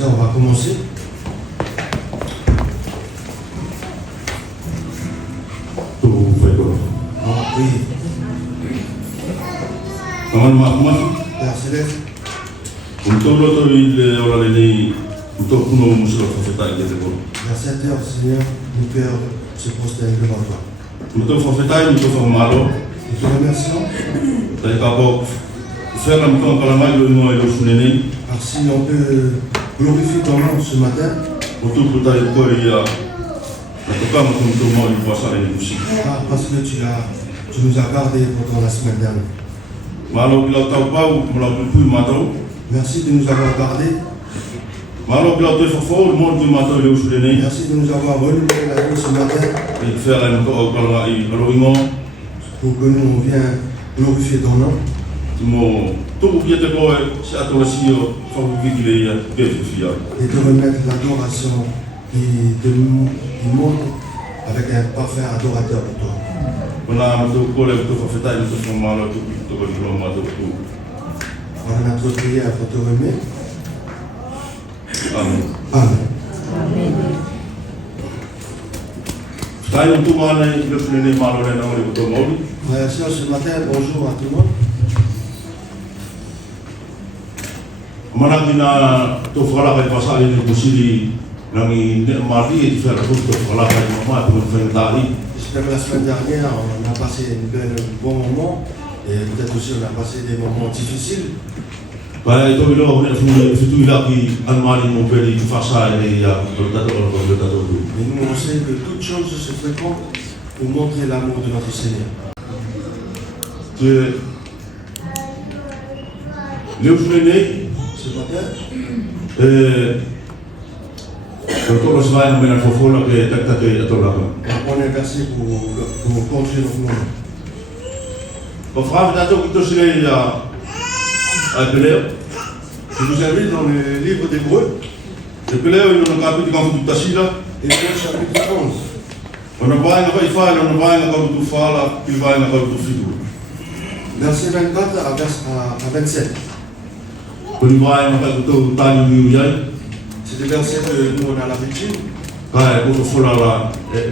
On va commencer. Oui. Père Céleste. Vers 7 heures, Seigneur, nos cœurs se prosternent devant toi. Nous te remercions. Si on peut glorifier ton nom ce matin. Parce que tu nous as gardés pendant la semaine dernière. Merci de nous avoir gardés. Merci de nous avoir renouvelé la vie ce matin. Pour que nous on vienne glorifier ton nom. Et de remettre l'adoration qui monte avec un parfait adorateur pour toi. Voilà notre prière pour te remettre. Amen. Amen. Frères et sœurs, ce matin, bonjour à tout le monde. J'espère que la semaine dernière, on a passé un bon moment et peut-être aussi on a passé des moments difficiles. Mais nous, on sait que toutes choses se fréquentent pour montrer l'amour de notre Seigneur. Ce matin, on est versé pour conduire notre monde. Je vous invite dans le livre d'Hébreux, Hébreux chapitre 11. Verset 24 à 27. C'est des versets que nous on a l'habitude. Et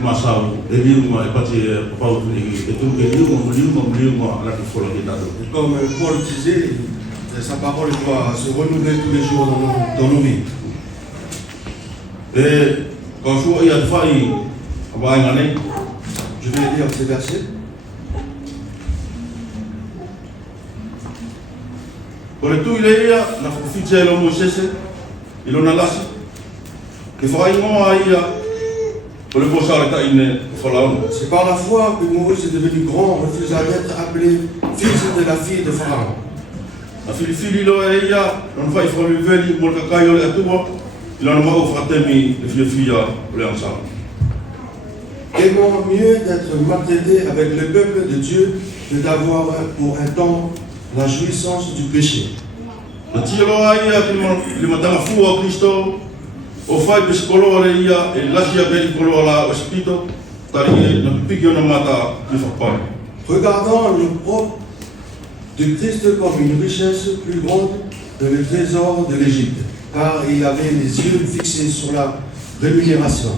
comme Paul disait, sa parole doit se renouveler tous les jours dans nos vies. Et quand je vais lire ces versets. C'est par la foi que Moïse est devenu grand, refusa d'être appelé fils de la fille de Pharaon. Aimons mieux d'être maltraité avec le peuple de Dieu que d'avoir pour un temps la jouissance du péché. Regardons le propre de Christ comme une richesse plus grande que le trésor de l'Égypte, car il avait les yeux fixés sur la rémunération.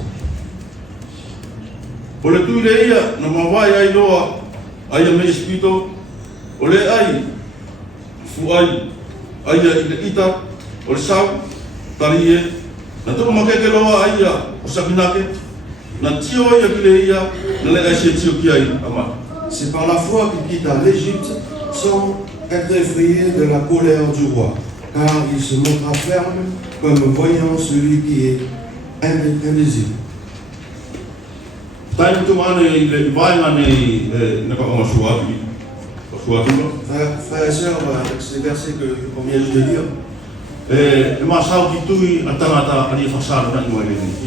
C'est par la foi qu'il quitta l'Égypte sans être effrayé de la colère du roi, car il se montra ferme comme voyant celui qui est invisible. Frères et sœurs, avec ces versets qu'on vient de lire, il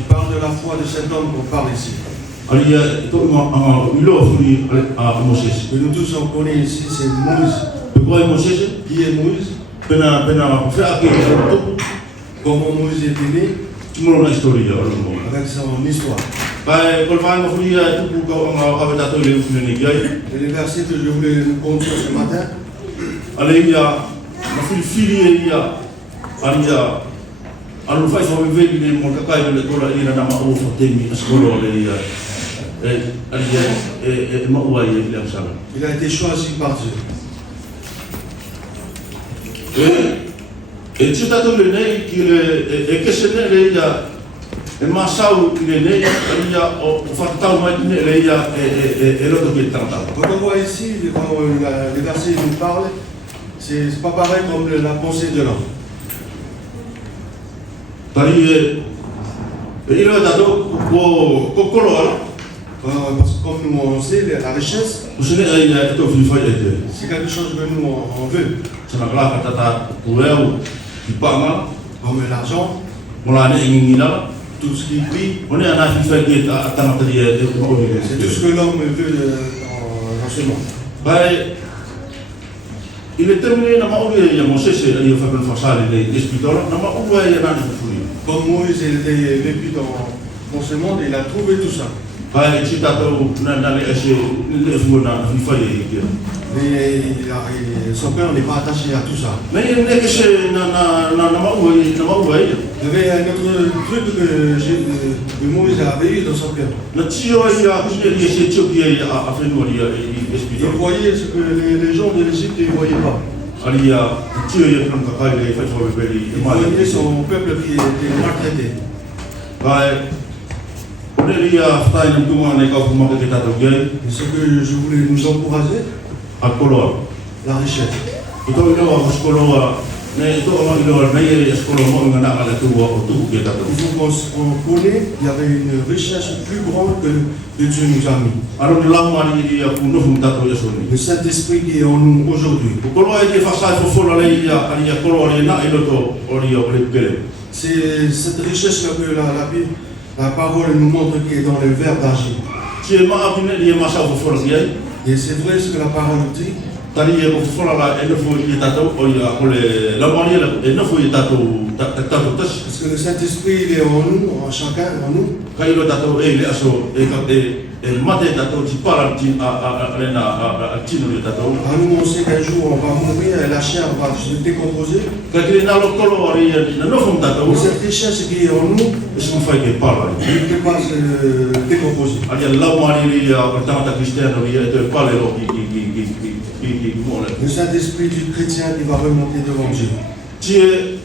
parle de la foi de cet homme qu'on parle ici. Que nous tous on connaît ici, c'est Moïse. Qui est Moïse? Comment Moïse est né? Avec son histoire. Et les versets que je voulais nous conduire ce matin. Aleia, na filifili ia, alia, alu fai fa veveli le mo kakai le tola ina na mau fa temi askolo le ia, alia, maua ia le amsala. Il a été choisi par Dieu. E tita le nei ki le kesene le ia, e masau ki le nei alia o fatau mai le ia e roto ki tanta. Quand on voit ici, quand les versets nous parlent, c'est pas pareil comme la pensée de l'homme. Tari ilo tato ko koloa. Parce que comme nous on sait, la richesse, c'est quelque chose que nous on veut. Comme l'argent, tout ce qui brille, c'est tout ce que l'homme veut dans ce monde. Il est terminé na mauri ya Moses ali fa ben fasale le espidora na mauri ya na fuli. Comme Moïse il était vécu dans ce monde, il a trouvé tout ça. Bai citato na le ese le fuona fi fai kia. Mais son cœur n'est pas attaché à tout ça. Mais il n'est que c'est na mauri na mauri. Il y avait un autre truc que Moïse avait eu dans son cœur. Na tio ya kusi ese tio kia a fait mourir espidora. Il voyait ce que les gens de l'Égypte ne voyaient pas. Ali ya tio ya kan kakai le fa fa beli. Il voyait son peuple qui était maltraité. Bai Onelia ftai na tuma ne ka kuma ke tato gai. Ce que je voulais nous encourager, A koloa. la richesse. Ito ilo a skoloa ne ito o ilo nei e skolo mo ngana ala tua o tu ke tato. Il faut qu'on connaît, il y avait une richesse plus grande que Dieu nous a mis. Aro la mari ia ku no fum tato ya soni. Le Saint-Esprit qui est en nous aujourd'hui. Ko koloa e fa sai fo fola le ia ali ia koloa le na ilo to ori o le kele. C'est cette richesse que la Bible, la parole nous montre qui est dans le verbe d'agir. Ti ma abine ia ma sa fo fola ia. Et c'est vrai ce que la parole dit. Tari e fo fola la e no fo ia tato o ia ko le la mari e no fo ia tato tato tas. Parce que le Saint-Esprit il est en nous, en chacun, en nous. Kai lo tato e le aso e mate tato ti para ti a lena a tino le tato. À nous, on sait qu'un jour on va mourir et la chair va se décomposer. Kai le na lo kolo ari na no fum tato. Mais cette richesse qui est en nous, Es un fai che parla. il ne peut pas se décomposer. Ali la mari ia o tanta cristiano ia te pale lo ki mole. Le Saint-Esprit du chrétien qui va remonter devant Dieu. Ti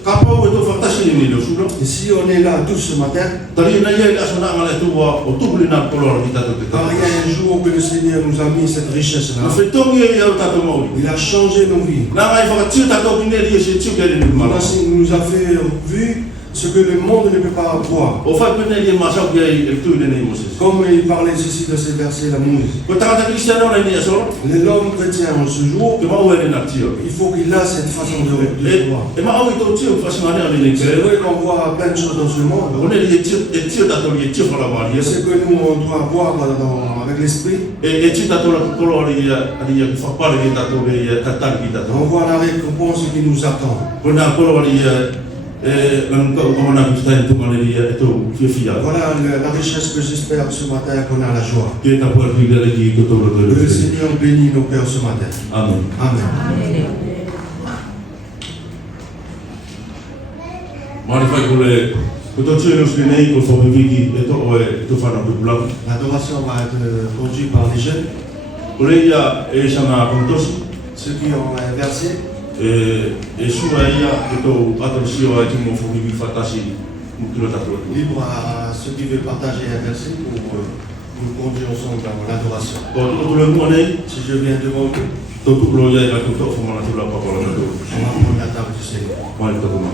kapo e to fatasi ni lo sulo. Et si on est là tous ce matin, Tari na ia aso na ngale tu o tu li na kolo ri tato te car il y a un jour que le Seigneur nous a mis cette richesse-là, Na fetongi ia o tato mauri. il a changé nos vies. Na ngai fa ti tato bine li se ti ke ni mala. Il nous a fait vu ce que le monde ne peut pas voir. O fa pene li ma sa ke e tu ni Moses. Comme il parlait ceci de ces versets, la Moïse. Ko tata cristiano na ni aso. L'homme chrétien en ce jour, Ke ma o ni na tio. il faut qu'il a cette façon de voir. E ma o to tio fa sa na ni C'est ke. vrai qu'on voit plein de choses dans ce monde. On est li tio tato li tio fa la mari. C'est que nous, on doit voir avec l'esprit. E ti tato la kolo ri ia fa pare ki tato le tata ki tato. On voit la récompense qui nous attend. Kona kolo ri on a vu ça tout dans les tout fia. Voilà la richesse que j'espère ce matin qu'on a la joie. Qui est à pouvoir vivre la vie tout au Que le Seigneur bénisse nos cœurs ce matin. Amen. Amen. Mari fai kule ko tu nos nei ko fo viki e to fa na bula. L'adoration va être conduite par les jeunes, Kule ia e sana kontos ceux qui ont un verset. e sua ia to atrosio ai mo fo viki fatasi mo kilo tato. Libre à ceux qui veulent partager un verset pour nous conduire ensemble dans l'adoration. Ko to le mo nei Si je viens devant vous, to tu lo ia ka to fo mana tu la pa pa la to. on va prendre la table du Seigneur. Mari to ma.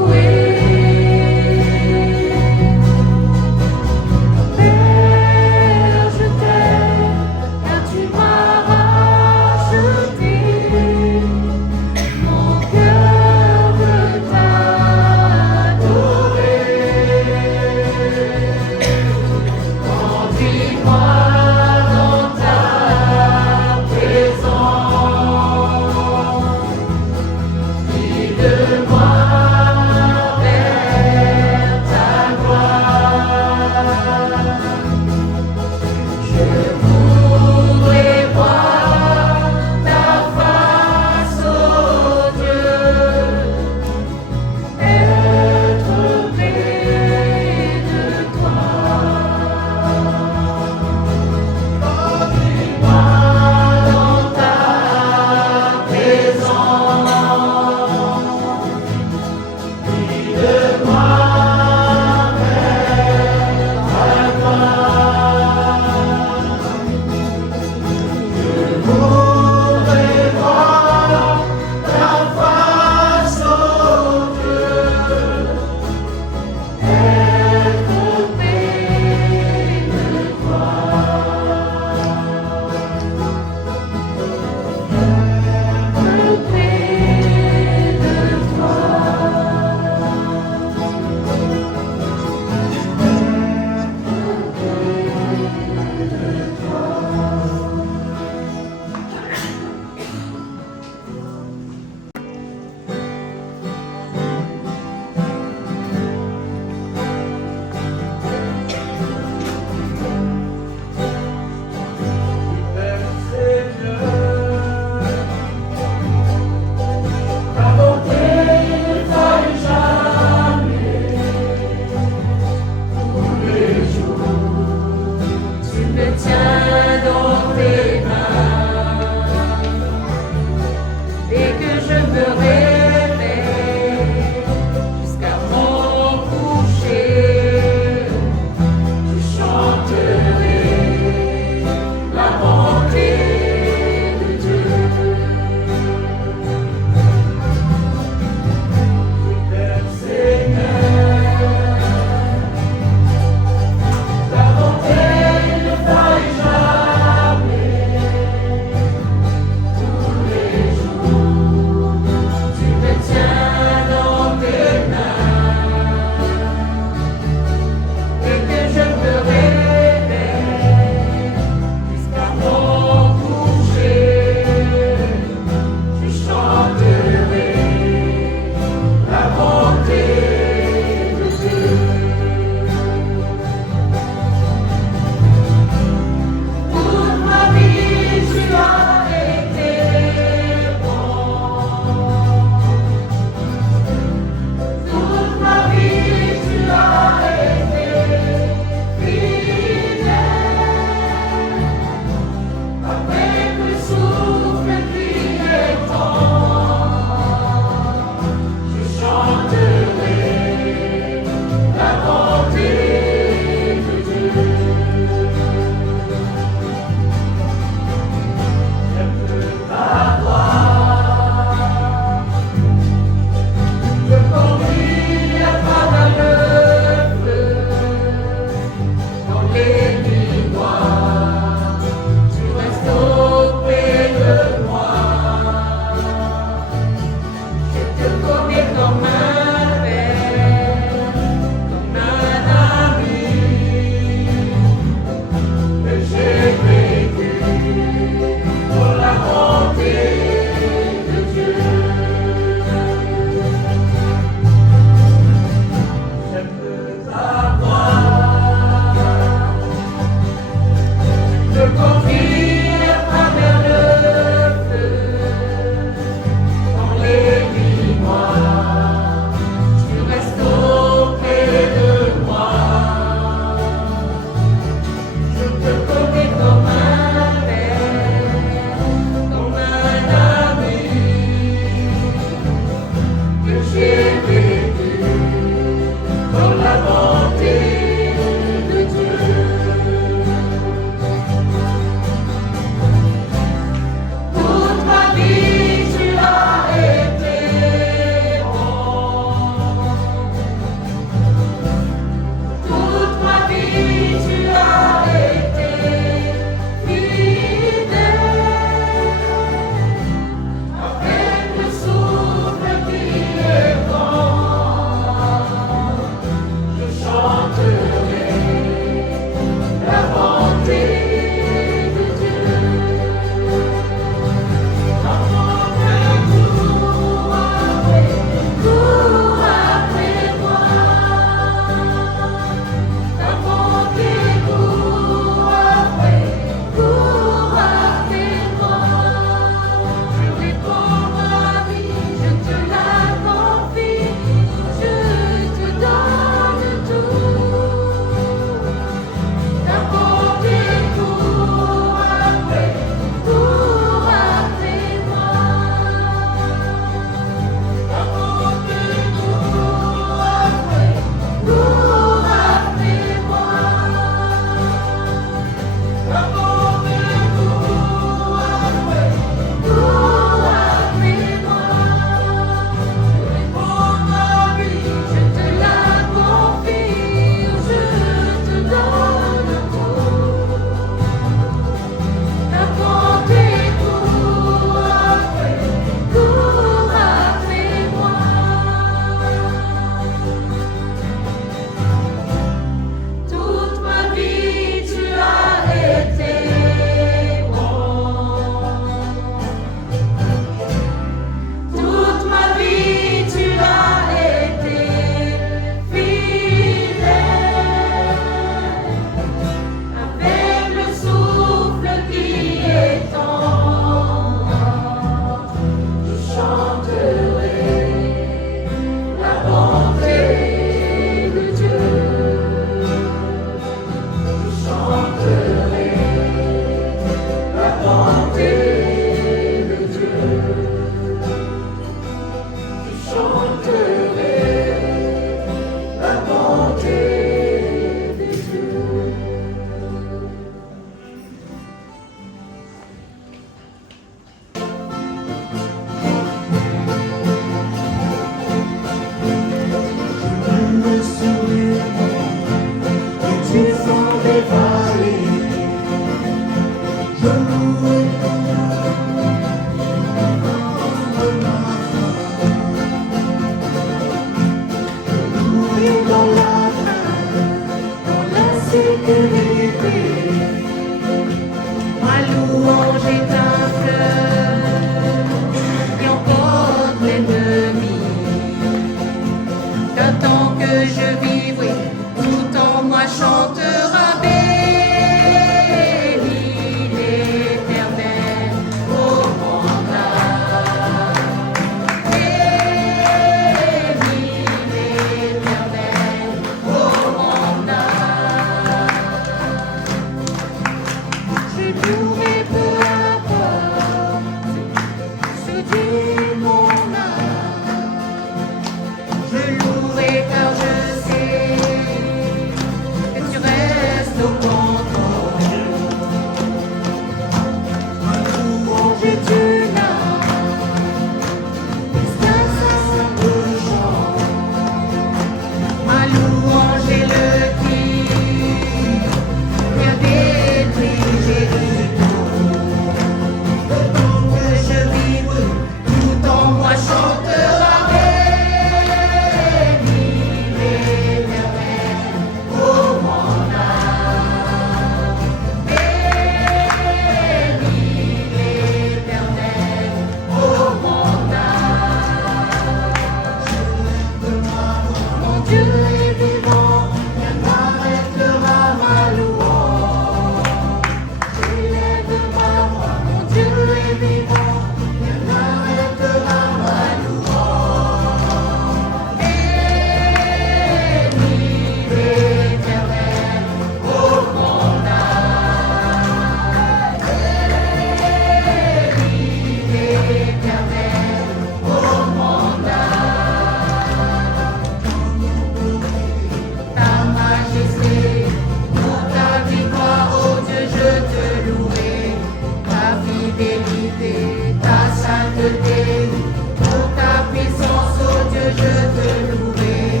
fidélité, ta sainteté, pour ta puissance, oh Dieu, je te louerai.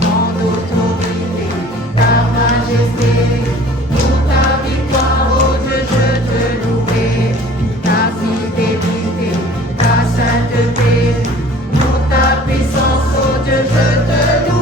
Ton autorité, ta majesté, pour ta victoire, oh Dieu, je te louerai. Ta fidélité, ta sainteté, pour ta puissance, oh Dieu, je te louerai.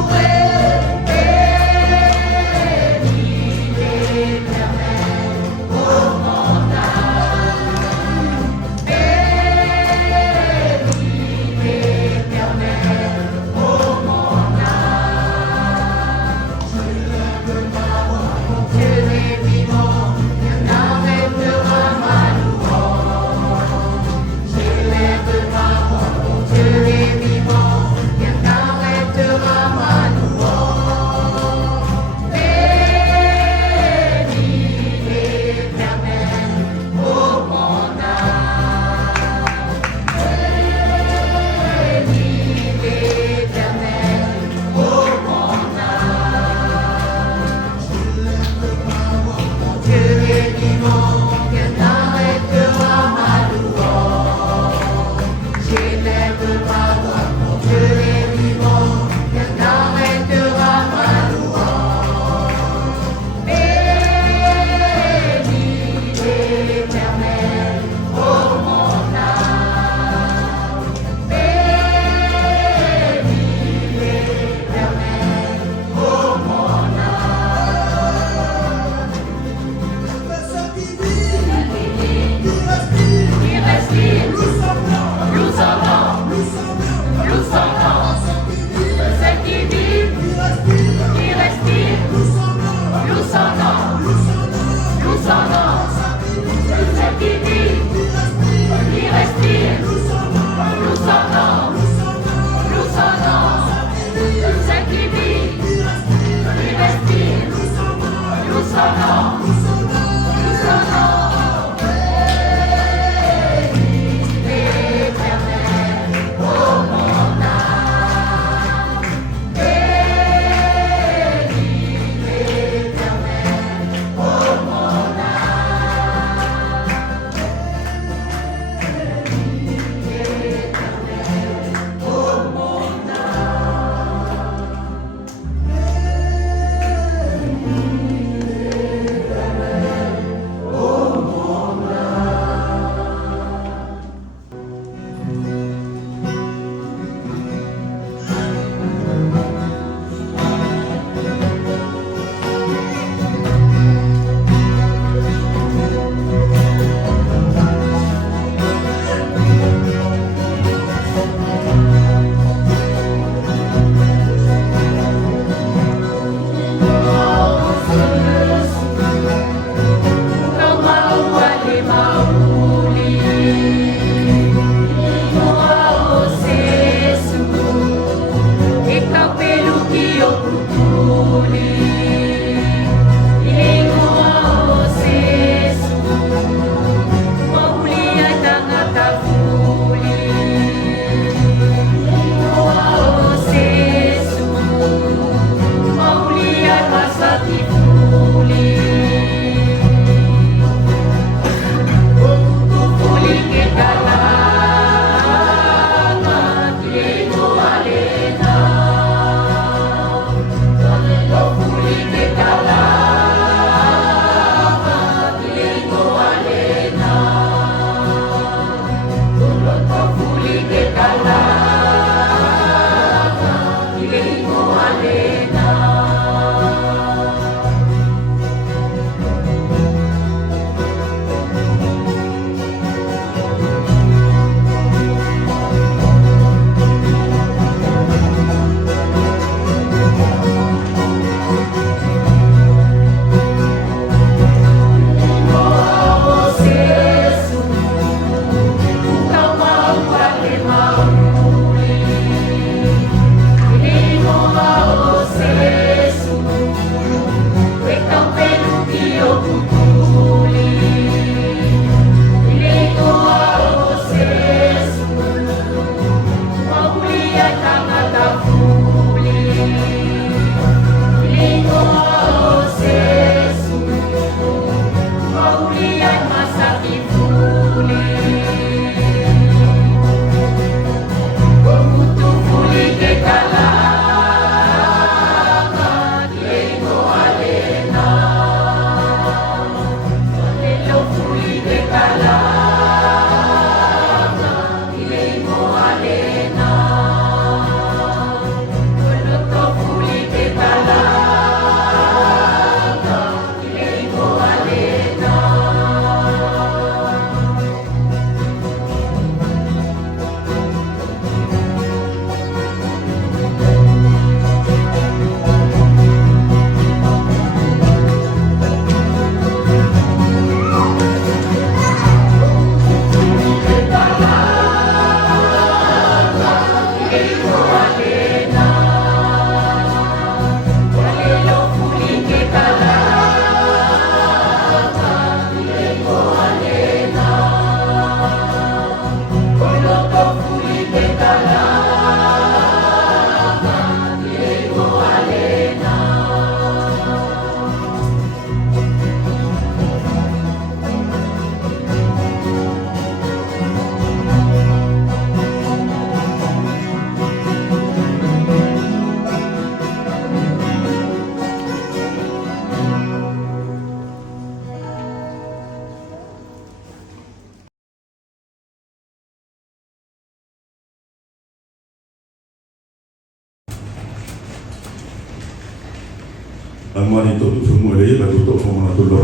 Amani to tu mo le ba to fo na to lo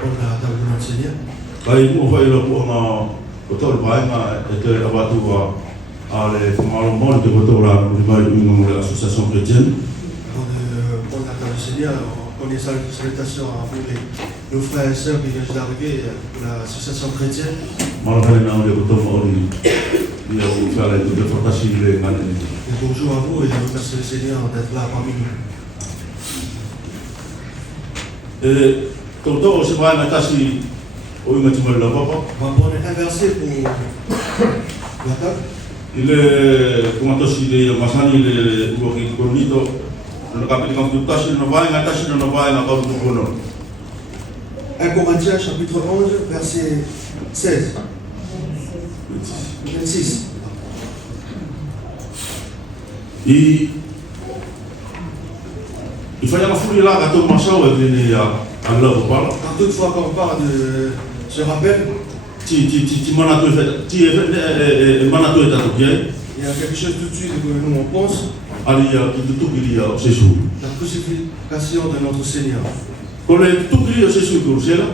On a dans le Seigneur. ai mo fa ilo ko na o to ba nga e te abatu wa ale formalo mo te ko to la mo ba une association chrétienne. On a dans le Seigneur, on est salutation à vous, nos frères et sœurs qui viennent d'arriver pour l'association chrétienne. Malo fa na le ko to mo ri ya o fa le to fortasi le ngane. Et bonjour à vous et je remercie le Seigneur d'être là parmi nous. Toto se vai matasi o i mati mala papa. On va prendre un verset pour la table. Il est comment tosi de masani le uoki bonito no capítulo do tashi no vai ngatashi no vai na ko no. 1 Corinthiens chapitre 11 verset 16. 26. Il fallait la foule là quand on marchait avec les Allah vous parle. Car toutefois quand on parle de ce rappel, Ti manato manato est à bien. il y a quelque chose tout de suite que nous on pense, Ali ya tout qu'il y a c'est sûr. la crucifixion de notre Seigneur. Pour le tout qu'il y a c'est sûr que c'est là.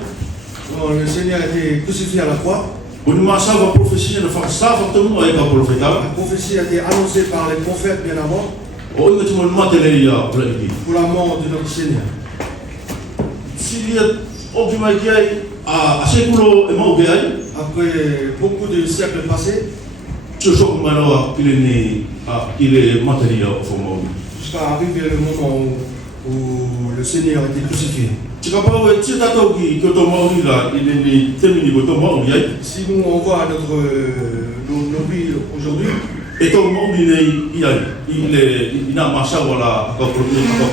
Quand le Seigneur a été crucifié à la croix, On m'a ça va prophétie ne faire ça fortement avec un prophète. la prophétie a été annoncée par les prophètes bien avant On me dit mon matériel ya pour pour la mort de notre Seigneur. S'il y a aucun qui a século et mau gay, Après beaucoup de siècles passés, tu sais comment alors il est né, il est matériel au fond. jusqu'à arriver le moment où le Seigneur a été crucifié. Tu vas pas voir, tu t'attends que ton mari là, il est né terminé que ton mari gay. Si nous on voit nos vies aujourd'hui, Et ton mari il a marché voilà, comme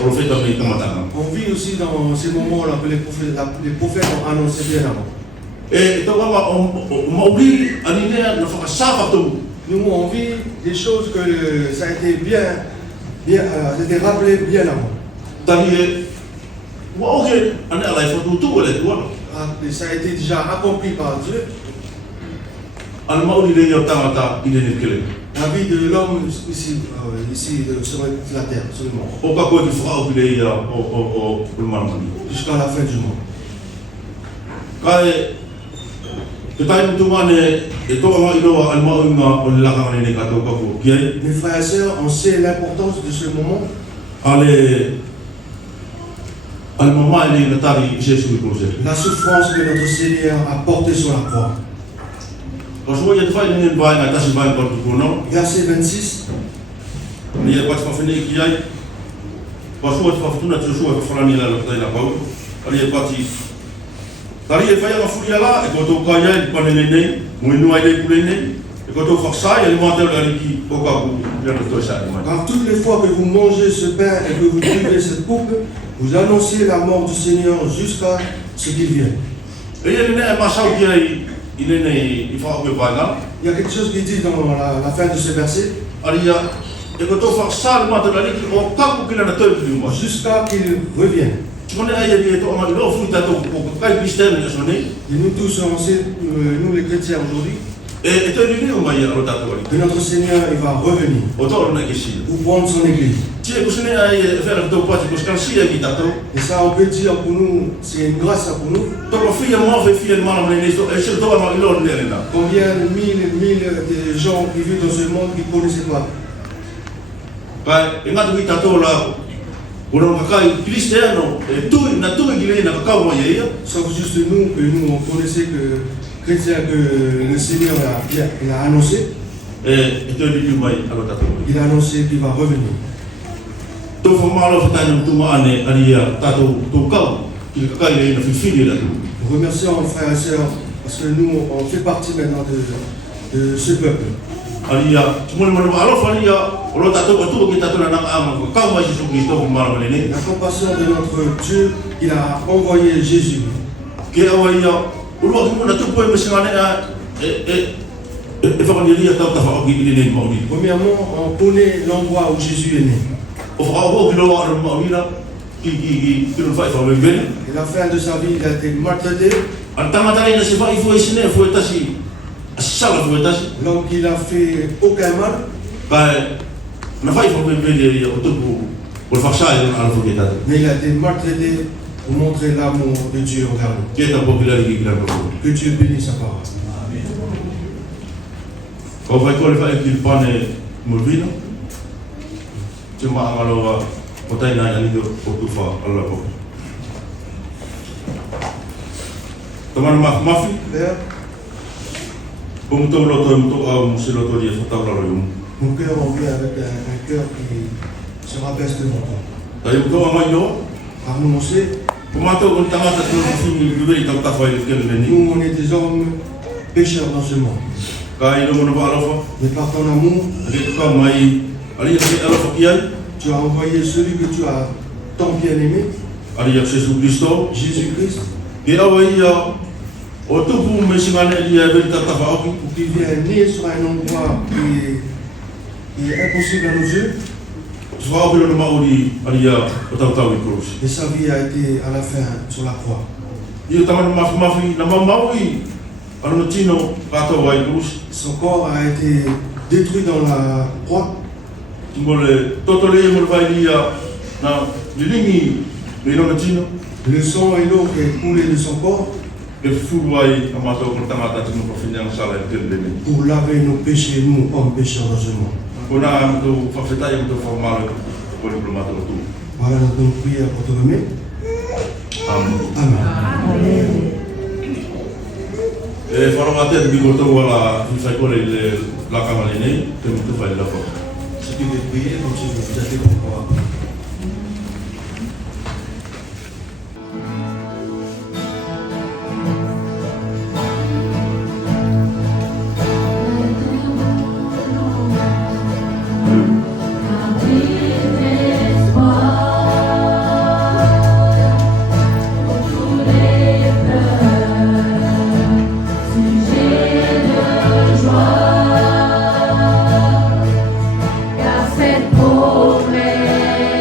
prophète américain. on vit aussi dans ces moments-là que les prophètes ont annoncé bien avant. Et ton maman, on m'a oublié, on est né, on fait ça partout. Nous on vit des choses que ça a été c'était rappelé bien avant. C'est-à-dire, ok, on est à la fois tout, elle est toi. Et ça a été déjà accompli par Dieu. On m'a oublié, il est né quel La vie de l'homme ici sur la terre, sur le monde, Au cas où il fera oublier au monde. jusqu'à la fin du monde. Quand tu as une demande et toi, il aura un mot, on l'a ramené à ton corps. Bien, Mes frères et sœurs, on sait l'importance de ce moment. allez, à un moment, il est le tari, Jésus le projet. La souffrance que notre Seigneur a portée sur la croix. Quand je vois, il y a des fois, il y a une baille, il y a une baille pour tout le monde. Verset 26. Il y a des fois, il y a qui aille. Quand je vois, il y a des fois, il y a des fois, il y a des fois, il y a des fois, il y a des fois, il y a là, et quand on gagne, il y a des nez, ou il y a des nez, et quand on fait ça, il y a des menteurs qui, au cas où, il y a des ça. Car toutes les fois que vous mangez ce pain et que vous buvez cette coupe, vous annoncez la mort du Seigneur jusqu'à ce qu'il vienne. Et il y a des nez, machin qui aille, il est né, il faut que pas Il y a quelque chose qui dit dans la fin de ce verset, Alia, et quand on fait ça, le matin, on cap qu'il a na teup du moi. jusqu'à qu'il revienne. Tu connais ailleurs, il est on a l'offre d'attendre pour pas Christian de sonner. Et nous tous, on sait, nous les chrétiens aujourd'hui, Et tu lui on va y aller d'attendre. que notre Seigneur il va revenir Autant on a que si. pour prendre son église. Tu es couché à faire le dos parce que quand si il est d'attendre. Et ça, on peut dire pour nous, c'est une grâce pour nous. Donc fille moi fait fille moi dans les et sur toi il on est là. Combien de mille de gens qui vivent dans ce monde qui ne connaissaient pas. Bah, et quand tu d'attendre là, on a quand Cristiano et tout na tout il est na quand moi hier. Sauf juste nous, que nous, on connaissait que chrétien que le Seigneur il a annoncé. Et tu lui moi alors d'attendre. Il a annoncé qu'il va revenir. Donc faut mal au temps de tout moi année alia tato tout quand il quand il est une fille là. Nous remercions frères et sœurs parce que nous, on fait partie maintenant de ce peuple. Alia, tu me demandes alors Alia, on a tato tout qui tato na ama quand moi Jésus Christ au mal mené. La compassion de notre Dieu, il a envoyé Jésus. Que alia, on voit que on a tout pour me signaler et faut qu'on lire tant d'avoir qu'il est né mort. Premièrement, on connaît l'endroit où Jésus est né. On fera voir que le roi le mort là qui le fait faire venir. Et la fin de sa vie, il a été maltraité. En tant que ne sait pas il faut essayer il faut être assis. Ça il faut être assis. Donc il a fait aucun mal. Ben na fa il faut venir autour pour faire ça il a faut que Mais il a été maltraité pour montrer l'amour de Dieu envers nous. qui est un popularité qui l'a Que Dieu bénisse sa parole. Quand on va faire qu'il pane mulvino, tu m'as alors peut-être un anneau pour tout faire alors quoi. Comment ma fille? Père, Comme tout l'autre, monsieur l'autre dit, faut avoir le. mon cœur en vient avec un cœur qui se rabaisse devant toi. D'ailleurs, quand on va y aller, Car nous, on sait, comment tu as fait une fille, tu veux y t'as fait quel année? nous, on est des hommes pécheurs dans ce monde. Quand il est mon alors, Mais par ton amour, avec quoi moi, allez, alors qui aille, tu as envoyé celui que tu as tant bien aimé, allez, Jésus Christ. Jésus-Christ, Et là, oui, autour pour me signaler, il y avait ta tafaki. pour qu'il vienne né sur un endroit qui est impossible à nos yeux. Tu vas ouvrir le maori, allez, autant que tu Et sa vie a été à la fin sur la croix. il t'a ma fille, la maman, oui. Alors, le tino, rato, ouais, douce. Son corps a été détruit dans la croix. Tu me totolé, me va il y a, na, les lignes, mais non, le tino. Le sang et l'eau qui est coulé de son corps Et fou, ouais, à ma tour, quand t'as tu me finir en salle, elle te donne. pour laver nos péchés, nous, hommes pécheurs dans ce monde. On a un peu fait taille, un peu formal, pour le diplomate autour. Voilà notre prière pour te remettre. Amen. Amen. Et il faut la tête, du côté, voilà, il fait quoi, la camaline, que nous te faisons la force. Si tu veux prier, continue, vous êtes pour moi. Car cette promesse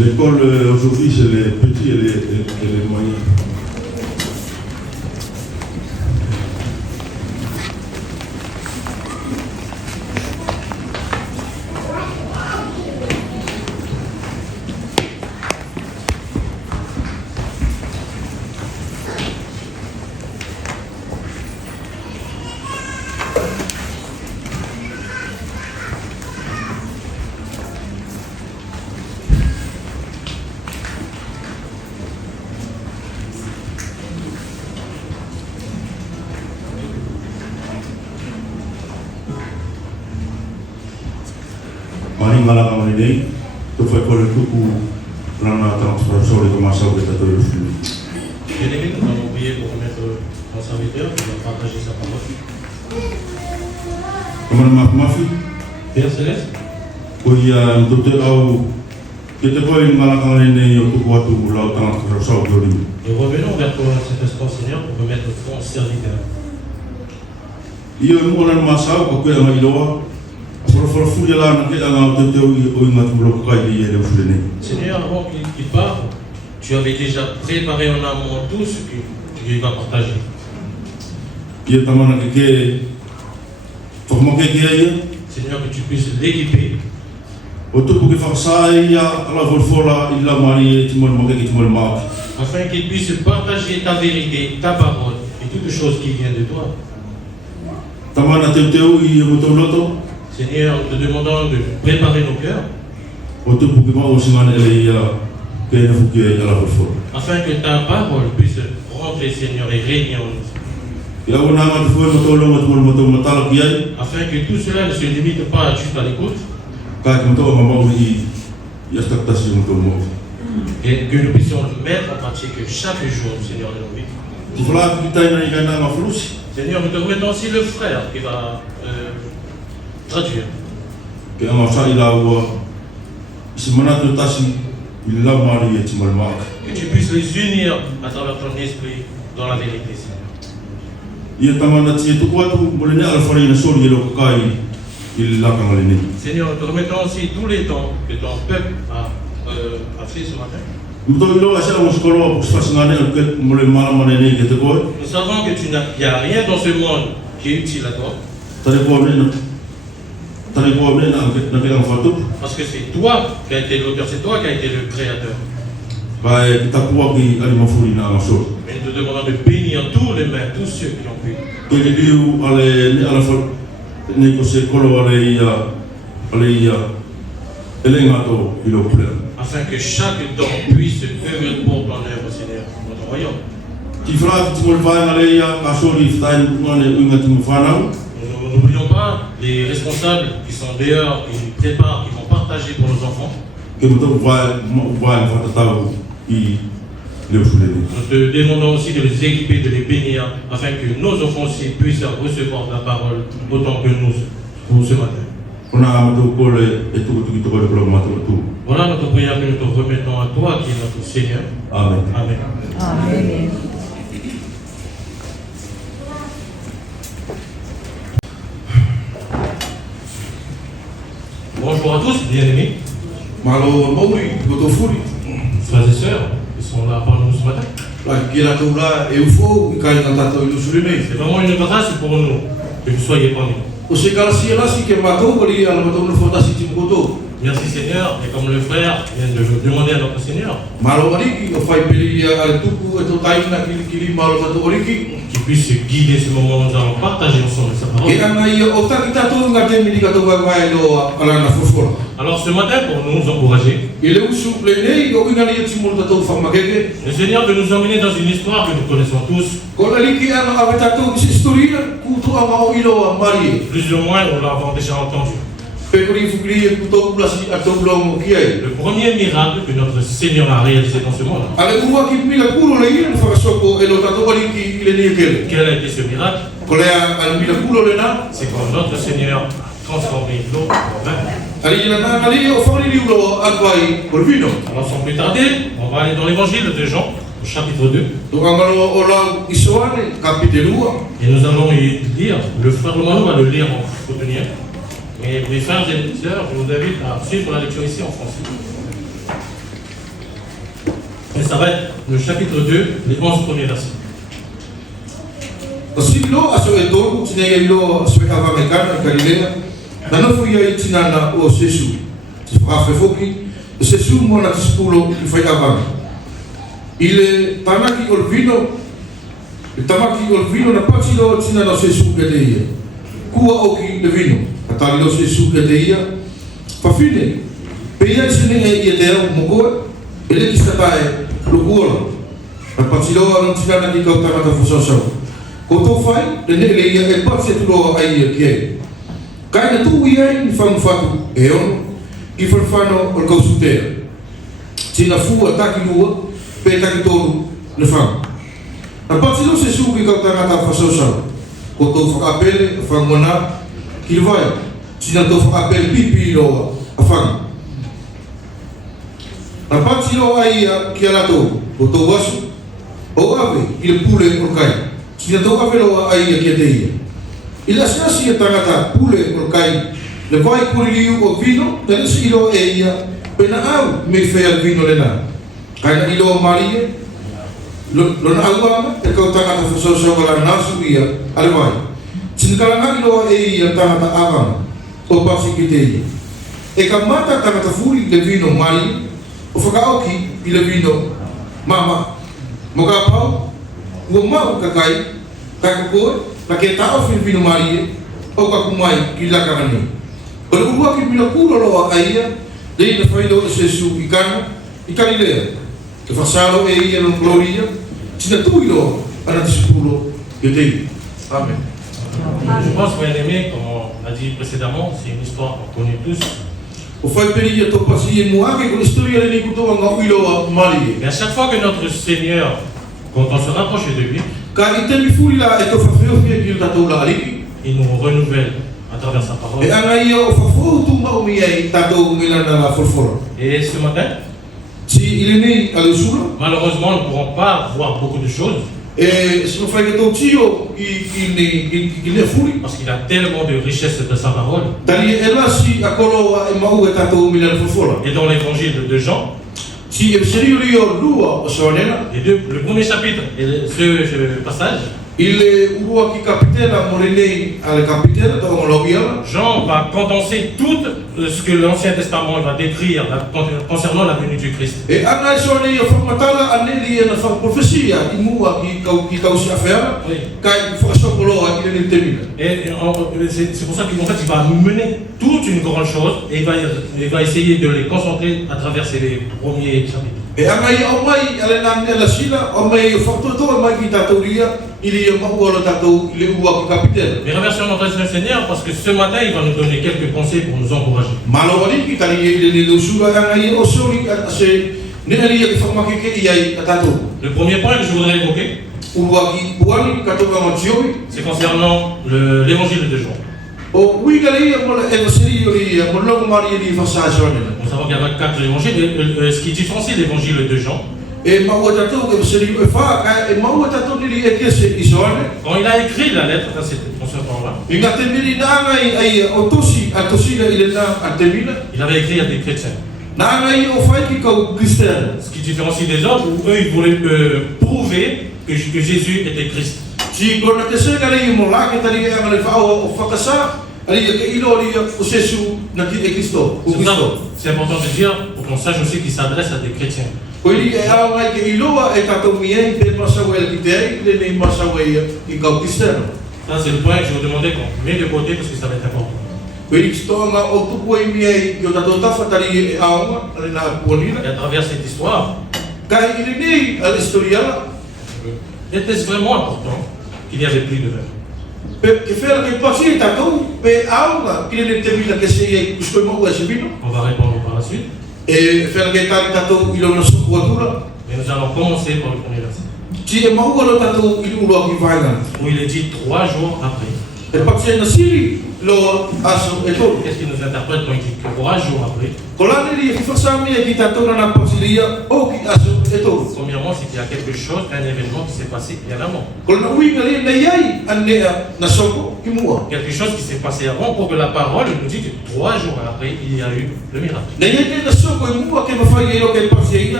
L'école aujourd'hui, c'est les petits et les moyens. Mari ngala kami ni, tu fais quoi le tout pour la transformation de commencer à être le flux. Bien-aimés, nous allons prier pour remettre un serviteur qui va partager sa parole. Comment ma fille, Père Céleste, il y a un docteur qui était pas une ngala kami ni, tu vois tout la transformation de lui. nous revenons vers toi cet instant, Seigneur, pour remettre ton serviteur. Il y a un moment où massa au cœur de l'îlot, pour fouiller là, on a un docteur où il m'a tout bloqué, il y a des flux. Seigneur, avant qu'il parte, tu avais déjà préparé en amont tout ce que tu lui vas partager. Il y a tellement de gens pour manquer de Seigneur, que tu puisses l'équiper, autant pour faire ça, il y a la volfola, il a marié, tu m'as manqué, tu m'as marqué. afin qu'il puisse partager ta vérité, ta parole et toutes choses qui viennent de toi. Tamana Teutéo, il y a un loto. Seigneur, nous te demandons de préparer nos cœurs, Autant pour que moi aussi, il y a la volfola. afin que ta parole puisse rentrer, Seigneur, et régner en nous. Il y a un homme qui fait un moto, qui Afin que tout cela ne se limite pas juste à l'écoute, il y a cette station de monde. et que nous puissions le mettre en pratique chaque jour, Seigneur, de nos vies. Tu vois, tu as une flou. Seigneur, nous te remettons aussi le frère qui va traduire. Et en ça, il a ce manat de tassi, il l'a marié, tu m'as marqué. Que tu puisses les unir à travers ton esprit dans la vérité, Seigneur. Il y a Tamana Tié, tout quoi, tout, mon aîné, Alpha, il a sorti le cocaï, il l'a canaliné. Seigneur, nous te remettons aussi tous les temps que ton peuple a fait ce matin. Nous devons essayer de se coller pour se faire un année, que mon aîné, qui était quoi. Nous savons que il n'y a rien dans ce monde qui est utile à toi, T'as des problèmes, dans un photo. parce que c'est toi qui as été l'auteur, c'est toi qui as été le créateur. Bah, t'as pouvoir qui a une folie dans la chose. Mais nous te demandons de bénir tous les mains, tous ceux qui l'ont pu. Et les lieux, à la fois, négocier, coller, Elengato, il est plein. Afin que chaque don puisse œuvrer pour ton œuvre, Seigneur, dans ton royaume. Tu feras, tu me le vas aller à Chori, tu as une fana. Nous n'oublions pas les responsables qui sont dehors, qui préparent, qui vont partager pour nos enfants. Que nous devons voir, Nous te demandons aussi de les équiper, de les bénir, afin que nos enfants aussi puissent recevoir ta parole autant que nous pour ce matin. On a un peu et tout, Voilà notre prière que nous te remettons à toi qui est notre Seigneur. Amen. Amen. Amen. Bonjour à tous, bien-aimés, Malo Maui, Gotofuri, frères et sœurs, qui sont là parmi nous ce matin. la Kiratoula et Ufo, Kainatato Ilusurine. C'est vraiment une grâce pour nous que vous soyez parmi nous. O se kalasi alasi ke matou, ali alamatou no fondasi timkoto. Merci Seigneur, et comme le frère vient de demander à notre Seigneur, Malo mariki, o fai peli al tuku, eto taina kili malo matou oriki. qu'il puisse guider ce moment où nous allons partager ensemble sa parole. E ana ia o takitato ngate mili kato vai no ala na fofola. Alors ce matin, pour nous encourager, Il est usu plenei, o ina ia timul tato famakeke. le Seigneur veut nous emmener dans une histoire que nous connaissons tous. Ko aliki ana avetato historia, kutu ama o ilo a Marie. Plus ou moins, on l'avons déjà entendu. Pekori fukli kuto blasi ato blongo kiai. Le premier miracle que notre Seigneur a réalisé dans ce monde. Ale kuwa ki mila kulo le ia fakasoko elo tato aliki ile ni kele. Quel a été ce miracle? Kolea al mila kulo le na. C'est quand notre Seigneur transformait l'eau en vin. Ali ina na ali o fori liulo albai kolvino. Alors sans plus tarder, on va aller dans l'évangile de Jean, au chapitre 2. To angalo ola isoane kapitelua. Et nous allons y lire, le frère Romano va le lire en soutenir. Mais mes frères et sœurs, je vous invite à suivre la lecture ici en français. Et ça va être le chapitre 2, les 11 premiers versets. Si lo aso e tolu tina ia lo aso e ava mekana Galilea na no ia i tina na o Jesu se fa foki Jesu mo na tispulo i fai ava ile tamaki ol vino na pati lo tina no Jesu ke ia kua oki le vino atali lo Jesu ke ia fa fine pe ia sine e ia te mo ko ele ki statae lo kuola na pati lo no tina na ki ka tanga fososo Koto fai, le ia e pati tu loa ai e kia. Kai na tu ia ni whangu whatu e ono, ki whanwhano o kau sutea. Tina fua taki lua, pe taki toru le whangu. Na pati lo se su ki kau tangata whasosau. Koto whakapele, whanguana, ki le vai. Tina to whakapele pipi loa a whangu. Na pati lo ai ki alato, koto wasu, o ave, ki le pule o kai. Sina tau awelo ai kia te ia. Ila sinasi e tangata pule o kai le vai kuriliu o vino, te nisi ilo e ia, pena au me whea vino le nā. Kai na ilo o marie, lo na au ama, e kau tangata whasosau la nasu ia, ale vai. Sina kalanga ilo e ia tangata awama, o pasi ki te ia. E ka mata tangata furi le vino marie, o whakaoki i le vino mama. Mo ka pau, ua mau kakai, kakokoe, na ke tau whiwhino marie, o kakumai ki lakarani. O le urua ki pina kūroloa a ia, le ina whaido e Jesu i kana, i Galilea. Ke whasaro e ia no gloria, tina tuilo ana tisipuro i te ia. Amen. Je pense, bien aimé, comme on a dit précédemment, c'est une histoire qu'on connaît tous. O whai peri ia tō pasi e muake ko historia le ni kutoa ngā uiloa marie. Mais à chaque fois que notre Seigneur, quand on se rapproche de lui, Ka i te mifuri la e tō whawhiowhia ki o tatou la aliki. il nous renouvelle à travers sa parole. E anga ia o whawhou tu maumi ai tatou milana la forfora. Et ce matin, Si il est né à l'Osula, malheureusement, nous ne pourrons pas voir beaucoup de choses e se non fai che tō tio ki ne furi, parce qu'il a tellement de richesses de sa parole. tali e lasi a koloa e mau e tatou milana forfora. Et dans l'évangile de Jean, Si e serio rio lua o soanena, le premier chapitre et ce passage, il urua ki kapitela morenei ale kapitela tō ngologia, Jean va condenser tout ce que l'Ancien Testament va décrire concernant la venue du Christ. e ana e soanei o whamatala aneli e na whakprofesia i mua ki kausi awhera, Oui. kai whakasokoloa i le temina. Et c'est pour ça qu'en fait, il va mener toute une grande chose et il va essayer de les concentrer à travers ces premiers chapitres. E anga ia o mai ale nane la sila, o mai o whaktotoa mai ki tatou ria, ili e maua lo tatou le ua ki kapitela. Mais remercions notre Seigneur parce que ce matin, il va nous donner quelques conseils pour nous encourager. Malo wani ki tali e le le usura anga ia o sori a se ne ali e whamakeke ia i tatou. Le premier point que je voudrais évoquer, Ua ki puani katoka matiowi, c'est concernant l'évangile de Jean. o uigale ia mo le evasiri o ia mo longo mari i whasasoanena. Nous savons qu'il y a 4 évangiles. Et ce qui différencie l'évangile de Jean, E maua tatou evasiri o e whaka, e maua tatou nili e kese i soane. quand il a écrit la lettre dans ce temps-là, I ngā te miri nanga ai o tosi, a tosina i le nā a te mina. il avait écrit à des chrétiens. Nanga i o whai ki kau Christian. Ce qui différencie des autres, où eux, ils voulaient prouver que Jésus était Christ. Si kona te senga rei mo la ke tari e anga le whao o whakasa, ali e ke ilo ali o Jesu na ki e Kristo, o C'est pour ça, Kristo. c'est important de dire, pour qu'on sache aussi qu'il s'adresse à des chrétiens. Ko ili e ao ngai ke iloa e tatou miei pe masawe le ki te ei, le nei masawe i kau Kristiano. Ça, c'est le point que je vous demandais qu'on met de côté parce que ça va être important. Ko ili ki toanga o tupu e miei ki o tatou tafa tari e aonga, ale nā puanina. Et à travers cette histoire, Kai ili nei al historiala, était-ce vraiment important qu'il n'y avait plus de vin? pe ke whera ke pasi e tatou, pe aonga, ki le te mina ke se e kuskoi mau e se vino. On va répondre par la suite. E whera ke tari tatou ilo na sukuatura. Mais nous allons commencer par le premier verset, Si e mau alo tatou ili uloa ki vainga. où il est dit 3 jours après. E pakse na siri lo aso e tolu. Qu'est-ce qu'il nous interprète quand il dit 3 jours après? Ko lani li ki whasami e ki tatou na pasiria o ki aso Premièrement, c'est qu'il y a quelque chose, un événement qui s'est passé bien avant. Quelque chose qui s'est passé avant pour que la parole nous dise que 3 jours après, il y a eu le miracle. Quel est le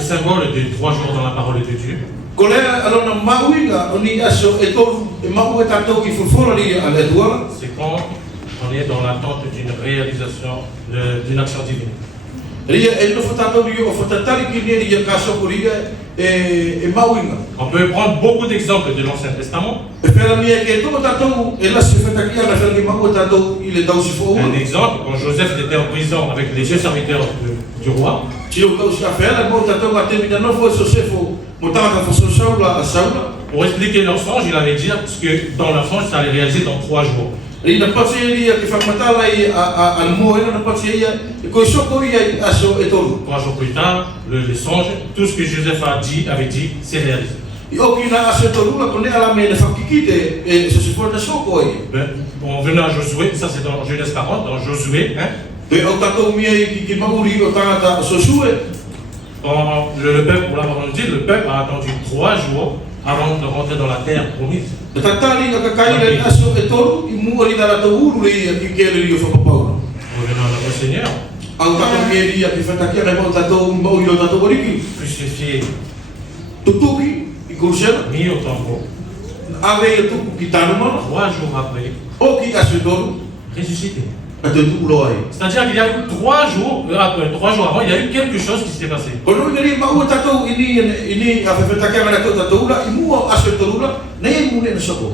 symbole de 3 jours dans la parole de Dieu? C'est quand on est dans l'attente d'une réalisation d'une action divine. On peut prendre beaucoup d'exemples de l'Ancien Testament. Un exemple, quand Joseph était en prison avec les deux serviteurs du roi. Pour expliquer leur songe, il avait dit que dans leur songe, ça allait réaliser dans 3 jours. 3 jours plus tard, le songe, tout ce que Joseph avait dit, c'est réalisé. On venait à Josué, ça c'est dans Genèse 40, dans Josué. Quand le peuple, pour l'avoir dit, le peuple a attendu 3 jours avant de rentrer dans la terre promise. Revenons à notre Seigneur. Crucifié, mis au tombeau. 3 jours après, ressuscité. C'est-à-dire qu'il y a eu 3 jours, après 3 jours avant, il y a eu quelque chose qui s'est passé.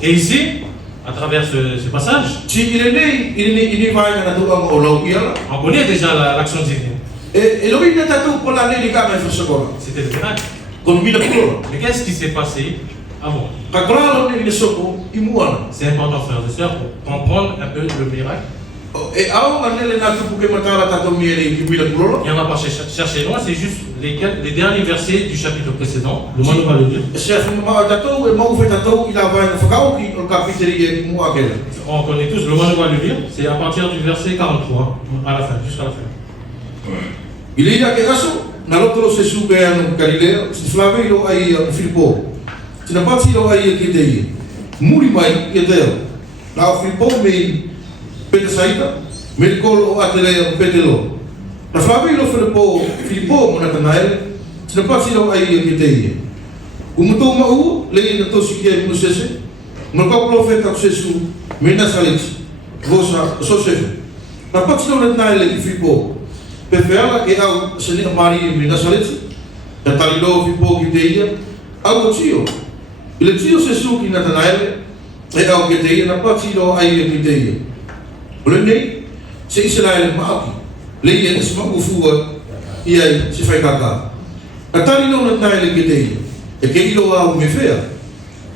Et ici, à travers ce passage, on connaît déjà l'action divine. C'était le miracle. Mais qu'est-ce qui s'est passé avant? C'est important, frères et sœurs, pour comprendre un peu le miracle. Il n'y en a pas cherché loin, c'est juste les derniers versets du chapitre précédent. Le monde va le lire. On connaît tous, le monde va le lire. C'est à partir du verset 43, à la fin, jusqu'à la fin. Petesaita, Mericolo Ateneo Petelo. Na Flavio Filippo Monatanael, Sinapatino Aia Kiteia. Umuto Mau, Lei na Tosiki Musese, Maka Profeta Sesu, Mena Salit, Vosa, Sosef. Na Patino Natanael Filippo, Pefela, e au Senina Maria Mena Salit, Natalino Filippo Kiteia, au Tio. Il Tio Sesu ki Natanael, e au Kiteia, na Patino Aia Kiteia. Oleh c'est Israël Maaki. Les yens sont au four, il y a c'est fait caca. Nathalie non n'a les guédés. Et qu'il a ou me faire.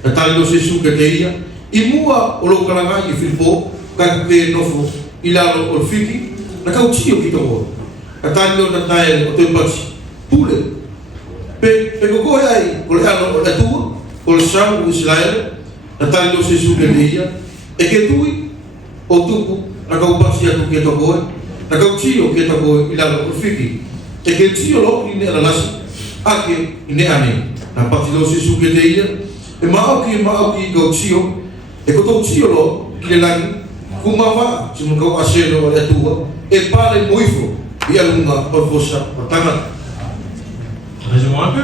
Nathalie c'est sous guédé. Il moua au localanga il Filippo, quand il n'offre, il a le fiki. N'a qu'au tio qui tombe. Nathalie non n'a au te bâti. Poule. Pe coco ai, pour la tour, pour le champ d'Israël. Nathalie c'est sous guédé. Et que tout au tout. Nakaupasia tu ke tokoe, nakautio ke tokoe ila lo fiki. E ke tio lo ine ala lasi, ake ine ane. Na patilo se su ke teia, e maoki gautio, e koto tio lo ile lagi, kumawa, se mukau aselo ala tua, e pale moifo, ia lunga porfosa patanga. Résumons un peu.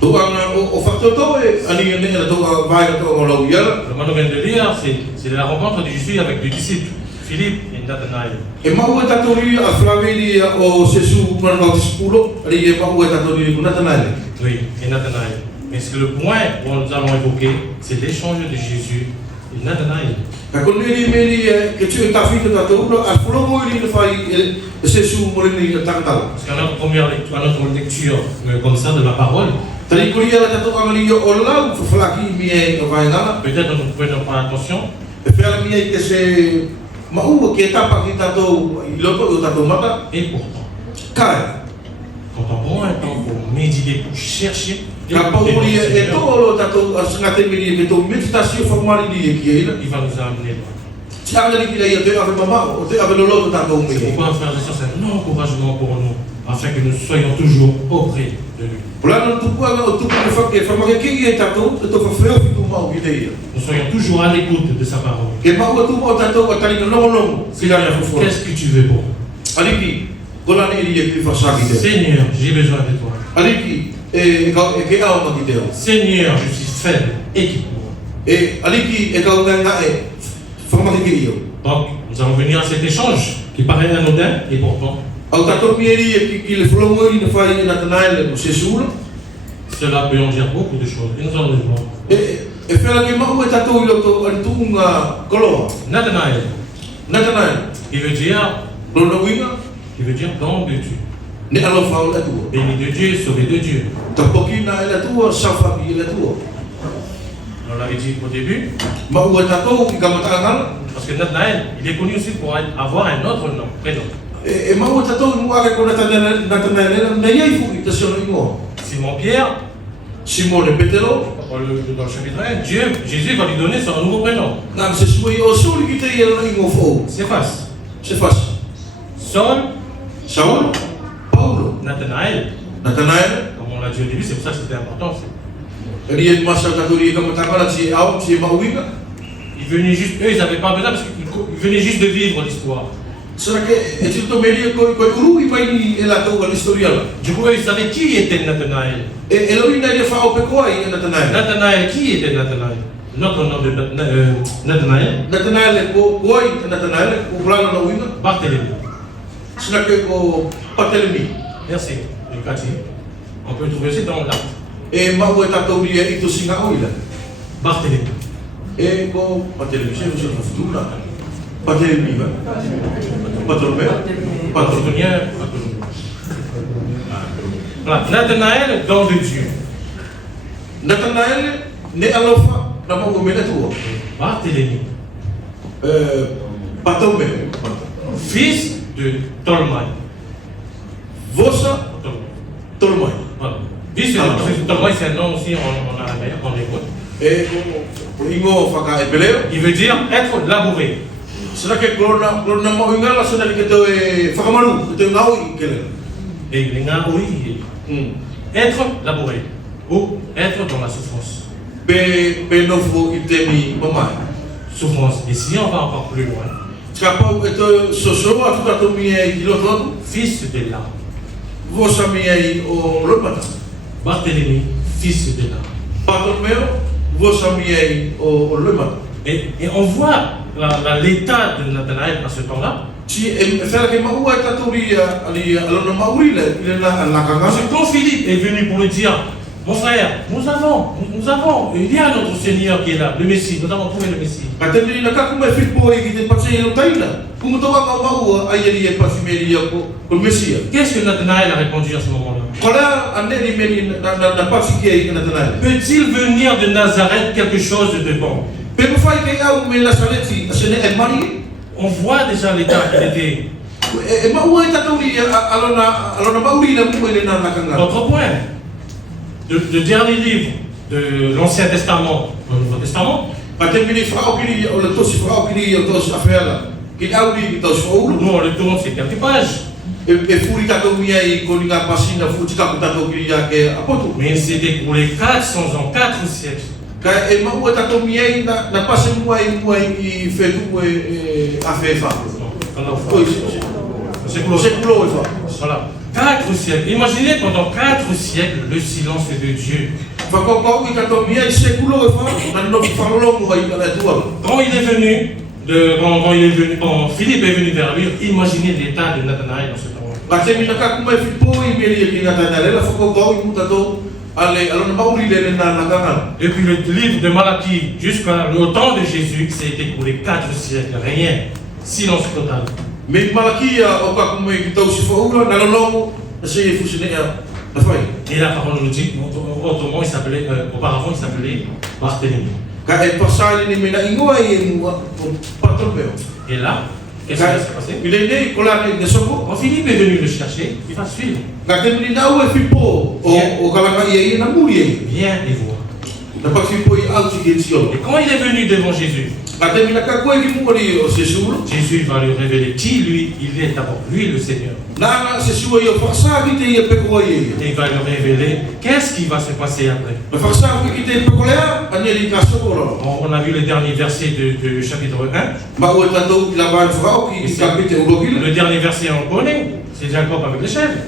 O facteur ani ene ala toa vai to lo yala. Le moment vient de lire, c'est la rencontre de Jésus avec deux disciples. Philippe et Nathanaël. E mau e tatori a Flaveli o Sesu Manautispulo, ali e mau e tatori Nathanaël. Oui, et Nathanaël. Mais le point que nous allons évoquer, c'est l'échange de Jésus et Nathanaël. Parce que notre première lecture, notre lecture comme ça de la parole, peut-être nous ne prenons pas attention. Et pourtant, quand on prend un temps pour méditer, pour chercher, il va nous amener loin. Si anga ni kila ia te ave mama, o te ave lolo ta ko C'est me. pourquoi, frères et sœurs, c'est un encouragement pour nous, afin que nous soyons toujours auprès de lui. Pula no tu puanga o tu puanga fa ke fa ma ke ia ta to to fa feo fi tu ma o ki te ia. Nous soyons toujours à l'écoute de sa parole. Ke ma o tu mo ta to ka tani no no sila ya fu fo. Qu'est-ce que tu veux pour moi? Aliki, kola ni ia ki fa sa ki te. Seigneur, j'ai besoin de toi. Aliki, e ke au ma ki te. Seigneur, je suis faible, équipe-moi. E aliki e ka unga nga e fa ma ke ia. Donc, nous allons venir à cet échange qui paraît anodin et pourtant, Au tato mieri ki le flongo i na fa i na tanaile mo se sula. cela peut en dire beaucoup de choses. Et nous allons le voir. E fela ke ma o tato i loto an tunga kolo. Nathanaël, Na tanaile. qui veut dire, Lo na winga don de Dieu. ne alo fa o la tua. Béni de Dieu, sauvé de Dieu. Ta pokina e la tua, sa fa ki la tua. On l'avait dit au début, Ma o tato ki ka mata ngala. parce que Nathanaël, il est connu aussi pour avoir un autre nom, prénom. E ma o tato mo aga ko na tanaile na ia i fu i ta sono i mo. Simon-Pierre, Simone Petero. dans le chapitre 1, Jésus va lui donner son nouveau prénom. Na se sui o suli ki te ia na i mo fo. Céphas. Se fas. Saul, Saul, Paulo, Nathanaël, Nathanael. comme on l'a dit au début, c'est pour ça que c'était important. Ria masa tatori ka mata ngala si au si ma winga. Ils venaient juste, eux, ils n'avaient pas besoin parce qu'ils venaient juste de vivre l'histoire. Será que e tu meria ko uru i mai ni e la tau historial. Du coup, eux, ils savaient qui était Nathanaël. E lo ina ia fa o pe ko ai Nathanael. Nathanaël, qui était Nathanaël? Notre nom de Nathanaël, Nathanael ko ai Nathanael ko plano na winga. Barthélemy. Será que ko Patelemi. Merci, Cathy. On peut trouver aussi dans l'acte. E ma o tau ria i to singa oila. Barthélemy. E ko Patelemi se usa futura. Patelemi va. Patolomé. Patolomé. Patronien. Voilà, Nathanaël, don de Dieu. Nathanael ne alofa na mo mena tu. Barthélemy, Patolomé. fils de Tolmaï. Vosa Tolomé. Voilà. Fils de Tolmaï, c'est un nom aussi en araméen, en hébreu. E ko ingo faka e peleo. Il veut dire être labouré. Será que corona mo ingala sona que to e fakamaru to ngau i kele. Et les gars, oui, être labouré ou être dans la souffrance. Pe no fo itemi mama. Souffrance. Et si on va encore plus loin, Skapa o to soso a tuka to mi e kiloton. fils de l'âme. Vosa mi e o lopata. Barthélemy, fils de l'âme. Bartolomeo vosa mi e o lopata. Et on voit l'état de Nathanaël à ce temps-là. Si e fera que mau e tatori ali alona mauri le na la kanga. Parce que quand Philippe est venu pour lui dire, mon frère, nous avons, il y a notre Seigneur qui est là, le Messie, nous avons trouvé le Messie. Atendri na ka kuma fipo e ki te patse e taina. Kuma to ka mau ai ali e pasimeri ko mesia. Qu'est-ce que Nathanaël a répondu à ce moment-là? Kola ande ni meri na pasiki e na tanai. Peut-il venir de Nazareth quelque chose de bon? Pe mo fai ke au me la saleti sene e mari. On voit déjà l'état qu'il était. E mau e tatori alona mauri na mu e na kanga. Autre point, le dernier livre de l'Ancien Testament, le Nouveau Testament, Atendri frau kiri o le tosi frau kiri o tosi afela. Ki au di tosi fo. nous on le tourne, c'est quelques pages. E furi tato mia i kolinga pasina futi ka tato kiri ya ke apoto. Mais il s'est écoulé 400 ans, 4 siècles. Ka e mau e tato mia i na pase mua i fetu e afefa. C'est Sekulo e fa. Voilà. 4 siècles. Imaginez pendant 4 siècles le silence de Dieu. Fa ko ko i tato mia i sekulo e fa na no farlo mo i na tua. Quand il est venu, quand Philippe est venu vers lui, imaginez l'état de Nathanaël dans ce temps-là. Ka te mina ka kuma fipo i meri ki na tanale fa ko ko i mutato ale alona mauri le na kanga. Depuis le livre de Malachie jusqu'au temps de Jésus, s'est écoulé 4 siècles. Rien. Silence total. Me malakia o ka kuma i tau si fo ula na longo na se e fusine ya na fai. Et la parole nous dit, autrement, auparavant, il s'appelait Barthélemy. Ka e pasali ni mena ingoa i mua o Bartolomeo. Et là, qu'est-ce qui s'est passé? Il est né kola ne soko. Quand Philippe est venu le chercher, il va suivre. Ka te mini na ue fipo o kalaka i e na muri e. Viens et vois. Na pa fipo i au si ke tio. Et quand il est venu devant Jésus, Ngatemi na kakoi ki mua li o sesula. Jésus va lui révéler qui lui, il est d'abord, lui le Seigneur. Na sesula ia whakasa ki te ia peko ia. Et il va lui révéler qu'est-ce qui va se passer après. Na whakasa ki te peko lea, aneri ka sokora. On a vu le dernier verset du chapitre 1. Ma ua tatou ki la vāi whakao ki kapite urokila. Le dernier verset, on connaît, c'est Jacob avec les chèvres.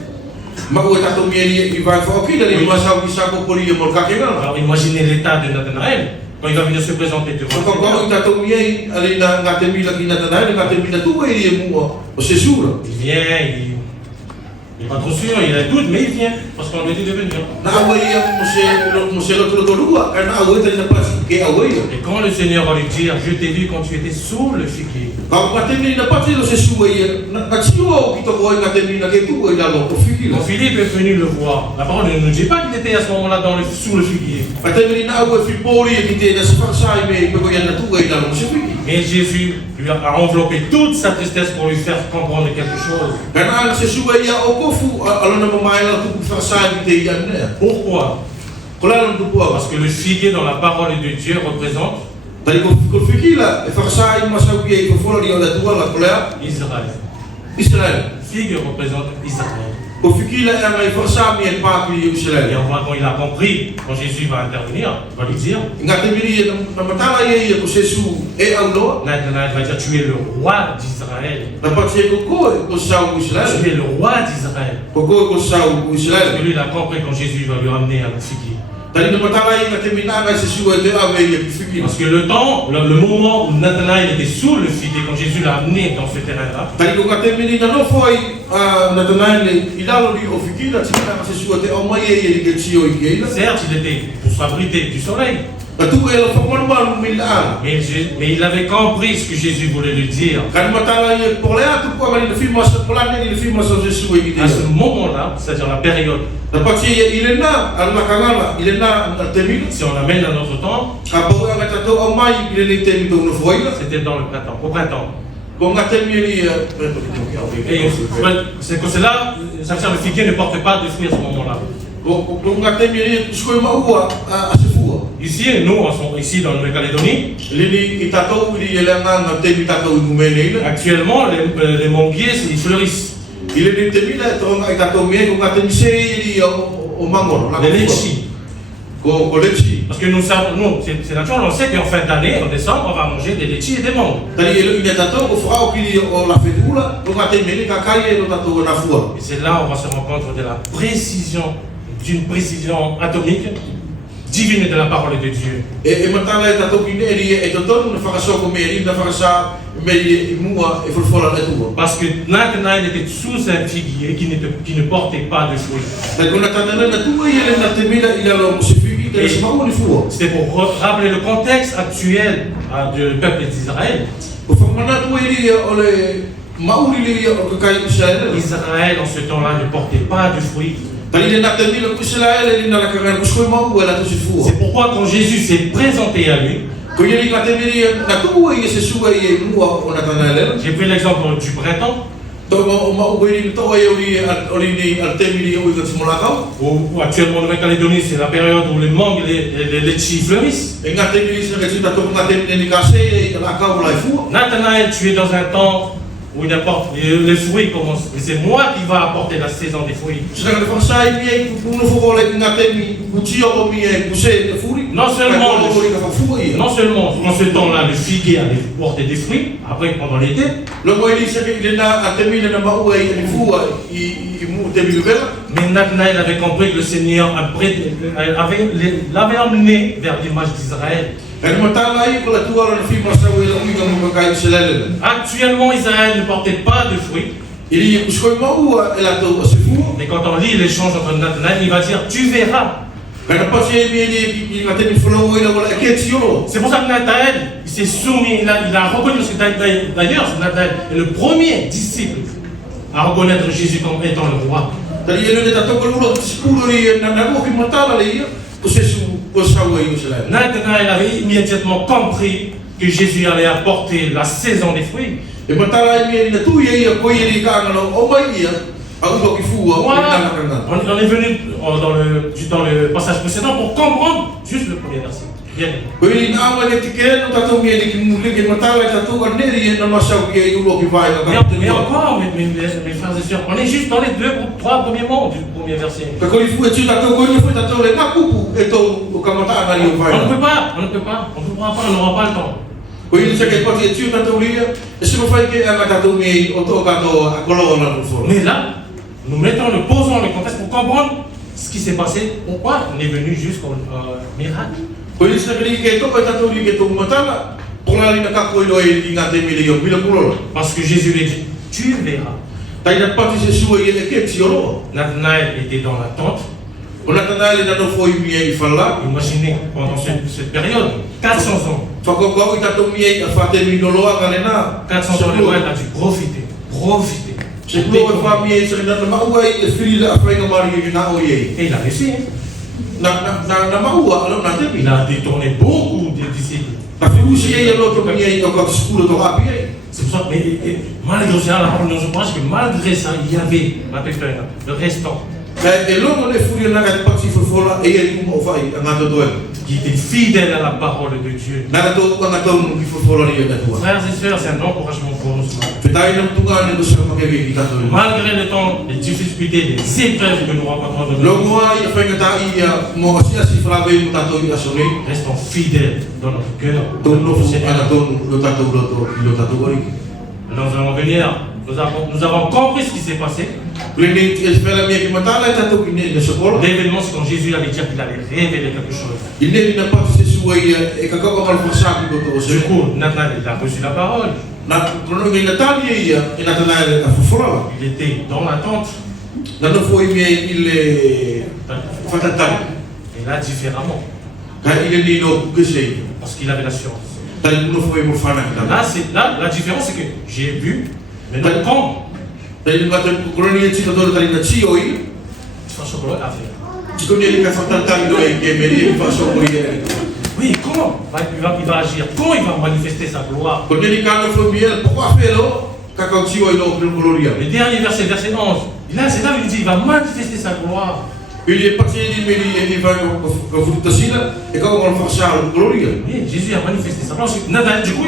Ma ua tatou mieni ki vāi whakao ki, ni masau ki sako poli ia mol kakengala. Alors imaginez l'état de Nathanaël quand il va venir se présenter devant So le kau Seigneur. i tatou miei, ali na ngatemi la ki natanai, ngatemi na tua i e mua o sesula. Il vient, il n'est pas trop sûr, il a doute, mais il vient, parce qu'on lui dit de venir. Na awa ia mo se lo tolo lua, ka na awa tani na pasi ke awa ia. Et quand le Seigneur va lui dire, je t'ai vu quand tu étais sous le figuier, Ka ngatemi na pasi lo sesua ia, na tsiua o ki toko i ngatemi na ke tua i lalo o whikila. quand Philippe est venu le voir, la parole ne nous dit pas qu'il était à ce moment-là sous le figuier. Ngatemi na awa whipori ki te na sifakasai me peko ia na tua i lalo o se whiki. Mais Jésus lui a enveloppé toute sa tristesse pour lui faire comprendre quelque chose. Ka na sesua ia o kofu, alona mamai la tuku whakasai ki te ia nea. Pourquoi? Ko lalo tupua. Parce que le figuier dans la parole de Dieu représente Tani ko whikila, e whakasai masau ki e whawhora ni o la tua la kolea, Israël. Israel. Figue représente Israël. Ko whikila e mai whakasai mi e pāki i Et Israel. on voit quand il a compris, quand Jésus va intervenir, il va lui dire, Nga te miri na matala ia ko sesu e au loa. Nathanaël va dire, tu es le roi d'Israël. Na pati e ko koe ko sau ko Israel. Tu es le roi d'Israël. Ko koe ko sau ko Parce que Israel. lui, il a compris quand Jésus va lui ramener à le figuier. Tani na matala ia nga te mina nga sesu e te ave ia ki whikila. Parce que le temps, le moment où Nathanaël était sous le figuier, quand Jésus l'a amené dans ce terrain-là, Tani ko nga te miri na no foi na tanaile i lalo li o whikila tina nga sesu e te o mai e ia li ke tio i keila. certes, il était pour s'abriter du soleil, Na tuku e la whakamanuanu mi la. mais il avait compris ce que Jésus voulait lui dire. Kani matala ia po lea tuku a mani na whima sa polane ni na whima sa sesu e ki À te ce moment-là, c'est-à-dire la période, Na pati ia i le na, ala kangala, i le na te miri. si on l'amène à notre temps, Ka pau nga tatou au mai i le ni te mito na foila. c'était dans le printemps, au printemps. Ko nga te miri Et c'est que cela, ça veut dire le figuier ne porte pas de fruits à ce moment-là. ko nga te miri skoi maua a se fua. Ici, nous, on sont ici dans la Nouvelle-Calédonie. Lini i tatou i le nga te mi tatou i mumene ina. Actuellement, les manguiers, ils fleurissent. I le ni te mira to nga i tatou me ko nga te mi se i o mangoro. Les litchis. Ko lechi. Parce que nous savons, nous, c'est naturel, on sait qu'en fin d'année, en décembre, on va manger des litchis et des mangues. Tani e ina tatou ko frau ki o la fedula ko nga te miri ka kai e no tatou na fua. Et c'est là où on va se rendre compte de la précision, d'une précision atomique, divine de la parole de Dieu. E matala e tatou ki ne e to tonu na whakasoko me ri na whakasa me i mua e fulfola na tua. Parce que Nathanaël était sous un figuier qui ne portait pas de fruits. Na ko na tanana na tua i le na te mira i la lo mo se fiki te se mau ni fua. C'était pour rappeler le contexte actuel du peuple d'Israël. Ko whamana tua i ri o le mauri li o ka kai Israel. Israël, en ce temps-là, ne portait pas de fruits. Tani le na te mira ko Israel e na la ka ko skoi mau e la to se fua. C'est pourquoi quand Jésus s'est présenté à lui, Ko i ri ka te mira na tua i se sua i mua o na tanale. j'ai pris l'exemple du printemps, To o mau i ri to e o ri ni al te mira o i ka timola kau. où actuellement en Nouvelle-Calédonie, c'est la période où les mangues et les litchis fleurissent. E nga te mira se ka tita to nga te mira ni ka se e la kau la fua. Nathanaël, tu es dans un temps où il apporte, les fruits commencent. Et c'est moi qui va apporter la saison des fruits. Se ka whakasai mi e ku no fo le nga te mi ku tio o mi e ku se te furi. Non seulement, Ka ko ka fua i. non seulement en ce temps-là, le figuier allait porter des fruits, après pendant l'été, Lo mo i se ke le na a te mira na mau e ni fua i mu te mi vera. mais Nathanaël avait compris que le Seigneur l'avait emmené vers l'image d'Israël. E ni matala i ko la tua na fi masa we la umiga mo ka kai se lele. Actuellement, Israël ne portait pas de fruits. I ri ku skoi mau e la to se fua. Mais quand on lit l'échange entre Nathanaël, il va dire, tu verras. Ka na pa se mi ni nga te mi folo o ina wala ke tio. C'est pour ça que Nathanaël, il s'est soumis, il a reconnu, parce que d'ailleurs, Nathanaël est le premier disciple à reconnaître Jésus comme étant le roi. Tani e le ta to ko lo skulu ri na na mo ki matala le ia. Ko se su ko sa we i se lele. Nathanaël avait immédiatement compris que Jésus allait apporter la saison des fruits. E matala mi ni na tu ia ko i ri ka no o mai ia. A u ki fua o Voilà. na na na. On est venu dans le passage précédent pour comprendre juste le premier verset. Bien. Koi na awa le tike no tatou mie ni ki mule ke matala tatou ka neri na masau ki e ulo ki vai na ka. Mais encore, mes frères et sœurs, on est juste dans les 3 premiers mots du premier verset. Ka koi fu e tu tatou koi fu tatou le na kupu e to o ka mata na ri o vai. On ne peut pas, on n'aura pas le temps. Koi ni se ke pati e tu tatou ria e se no fai ke anga tatou mie o to ka to a kolo na fo. Mais là, nous posons le contexte pour comprendre ce qui s'est passé, pourquoi on est venu jusqu'au miracle. Koi ni se ke ke to ka tatou ri ke to matala. Pona ri na ka koi lo e nga te mile yo bila pulo. Parce que Jésus lui dit, tu verras. Tai na pati se su e ke ti oro. Nathanaël était dans la tente. O Nathanael na no foi mie i fala. Imaginez, pendant cette période, 400 ans. Whakakau i tatou mie a whate minoroa ka na. 400 ans, le roi a dû profiter. Se klo e wha mie i sarina na maua i e whiri a whainga mari i na o iei. Et il a réussi. Na maua alo na tepi. Il a détourné beaucoup des disciples. Ta whiusi e alo to mie i o ka skula to api e. C'est pour ça que, malgré ça, la parole nous encourage que malgré ça, il y avait, le restant, E longo le whiri na ka pati fofola e e kuma o whai a ngata doe. qui était fidèle à la parole de Dieu. Nara tō ka ngata unu ki fofola ni e katua. Frères et sœurs, c'est un encouragement pour nous. Whitai na mtunga ne kusa makeke ki tato e. Malgré le temps, les difficultés, les épreuves que nous rencontrons dans notre vie, Longo ai a whainga ta i a mo asia si whalawe mu tato i asone. restons fidèles dans notre cœur. Tōnu Notre nofu Seigneur. ana tōnu lo tato lo tato oriki. Nous allons venir, nous avons compris ce qui s'est passé. Plene e spela mie ki matala e tato ki ne sokola. L'événement, c'est quand Jésus avait dit qu'il allait révéler quelque chose. I ne na pati se sua ia e ka kaka mal fasaki ko to Du se. coup, Nathanaël, il a reçu la parole. Na krono ngi na tali ia e na tana a fofola. Il était dans la tente. Na no foi mie il fatatali. Et là, différemment, Ka ile ni no kese. parce qu'il avait l'assurance. Tali no foi mo fana ka. Là, la différence, c'est que j'ai vu, mais non, quand Tali ngata krono ni tito do tali na tio i. c'est un chocolat à faire. Tiko ni ka fatatali do e ke meri fa so mo ia. Oui, comment il va agir? Comment il va manifester sa gloire? Ko ni ka no foi mie pourquoi faire ka ka tio i no gloria. Le dernier verset, verset 11. Là, c'est là où il dit, il va manifester sa gloire. Il est parti di meri e di va ko futasina e ka ko fa sa gloria. Oui, Jésus a manifesté sa gloire. Nathanaël, du coup,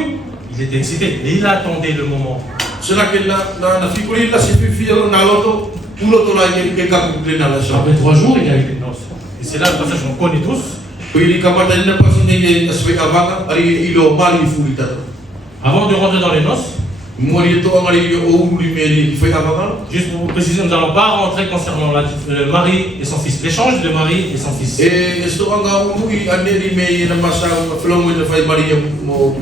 il était excité. Et il attendait le moment. Sela ke na figuri la se fifia na loto pulo to la ke ka ku na la sa. Après 3 jours, il y a eu les noces. Et c'est là le passage qu'on connaît tous. Ko ili ka pata na pasi ni aswe avanga ari ilo mali fulita. Avant de rentrer dans les noces, Mori to ngari o uli meri fe avanga. juste pour vous préciser, nous n'allons pas rentrer concernant le mari et son fils. L'échange de mari et son fils. E sto anga ui aneri me na masa flomo na fai Maria mo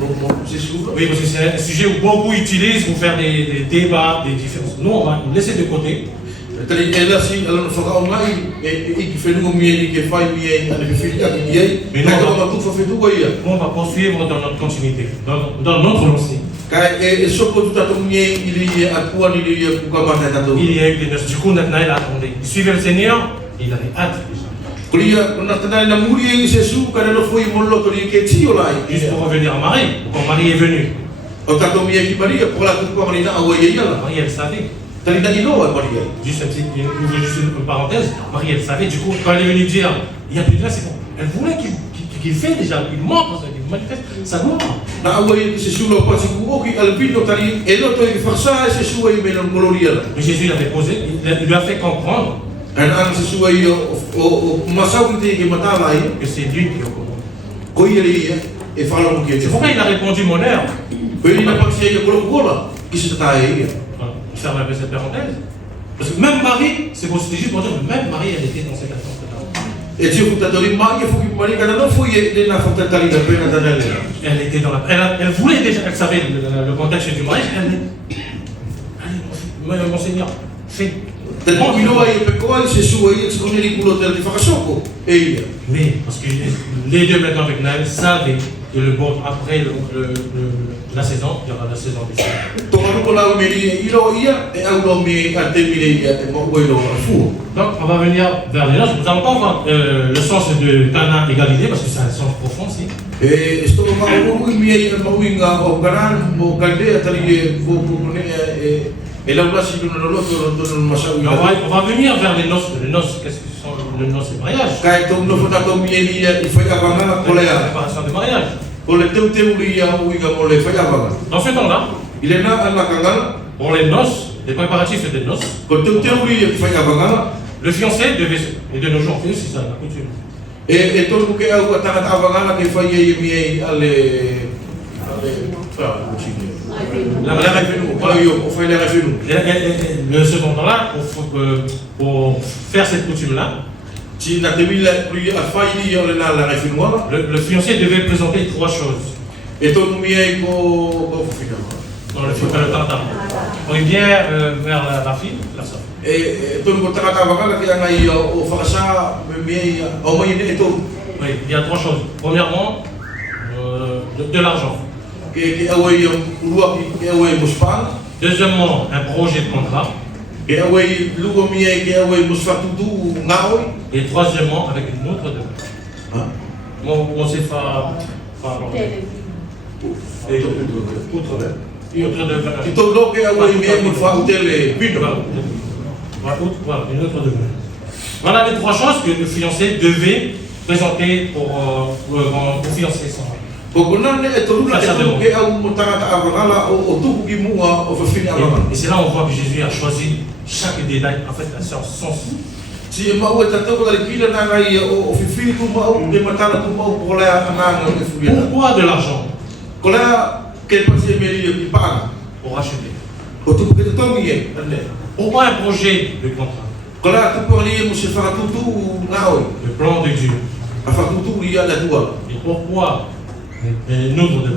se su. Oui, parce que c'est un sujet où beaucoup utilisent pour faire des débats, des différences. Nous, on va nous laisser de côté. Tali ela si ala no faka ngai e ki fe no meri ke fai mie ana ke filita ki ye. Mais Na non. to ma tu fa fe tu ko ia. On va poursuivre dans notre continuité, dans notre lancée. Ka e soko tu tatu mie ili akua ni ili ku ka mata tatu. Il y a eu des noces. Du coup, Nathanaël attendait. Il suivait le Seigneur et il avait hâte déjà. Kulia na tana na muri e se su ka no foi mo lo to ni ke tio lai. Juste pour revenir à Marie, quand Marie est venue, O tatu mie ki Maria pour la tu ko Maria na o ye ia la. Marie elle savait. Tali na ilo e Maria. Juste une parenthèse, Marie elle savait. Du coup, quand elle est venue dire, il n'y a plus de là, c'est bon. Elle voulait qu'il fait déjà, qu'il montre, qu'il manifeste sa gloire. Na o ye se su lo pa si ku o ki albino tali e lo to e farsa se su e me no gloria la. Mais Jésus l'avait posé, il lui a fait comprendre Ana se su e o masau ki te mata lai que c'est lui qui est au commandement. ko ia ia e fala mo ki te. C'est pourquoi il a répondu mon heure. Ko ni na pa si e ko kola ki se ta e ia. Voilà, je ferme un peu cette parenthèse. Parce que même Marie, c'était juste pour dire que même Marie, elle était dans cette attente-là. E tio ku tatu ri mai e fu ki Maria ka no foi e na fa tali da pena tana le. Elle était dans la... Elle voulait déjà, elle savait le contexte du mariage. Allez, mon Seigneur, fais. Tali ko ino ai pe ko ai se su e se ko ni ku lo tali fa soko e ia. Mais, parce que les deux maintenant avec Naël savaient que le bon, après la saison, il y aura la saison du Seigneur. To ma ko la me ni ilo ia e au no me ka te mi ia e mo ko ilo fu. Donc, on va venir vers les noces. Nous n'allons pas voir le sens de Cana et Galilée, parce que c'est un sens profond aussi. E sto ma ko mi e mo winga o garan mo kalde tali e ko ne e la ulasi no lo to no masau. Mais on va venir vers les noces. Les noces, qu'est-ce que sont le noce et mariage. Kai tau no fata tau mieli I fai avanga La kolea. préparation du mariage. O le teu teu ri ia uiga mo le fai avanga. Dans ce temps-là, I le na ana kangala, pour les noces, les préparatifs des noces, ko teu teu ri ia fai avanga, le fiancé devait, et de nos jours, c'est ça la coutume. e tonu ke au tangata avanga ke fai ia mi ale La la refenu, pa yo, o fai la refenu. Le second temps-là, pour faire cette coutume-là, Si na te mila lui a fai ia le na la refenu ala, le fiancé devait présenter 3 choses e tonu mi ai ko fina. dans le temps. Il vient vers la fille, la sœur. E tonu ko tangata avanga ke anga ia o fakasa mi ai o mai ne to Oui, il y a 3 choses. Premièrement, de l'argent. ke awe ia urua ke awe muspan, Deuxièmement, un projet de contrat. ke awe lugo mi ai ke awe musfatudu ngaoi. Et troisièmement, avec une autre de Ah. Mon c'est pas. Et outre de Então lo que awe mi ai musfatele pino. Voilà, une autre de Voilà les 3 choses que le fiancé devait présenter au fiancé. Porque não é todo Faz mundo saber. que é um tangata avangala o tudo que mua o fafini avangala. Et c'est là où on voit que Jésus a choisi chaque détail, en fait, la science. Se mau e tatou da kila na ngai o fifini tu mau de matala tu mau por lá na o furia. Pourquoi de l'argent? Kola que pode meri que paga. Pour racheter. O tu que tu mi é. Pourquoi un projet de contrat? Kola tu por ali mo se fara tudo na o. Le plan de Dieu. A fara tudo ia la tua. Et pourquoi une autre de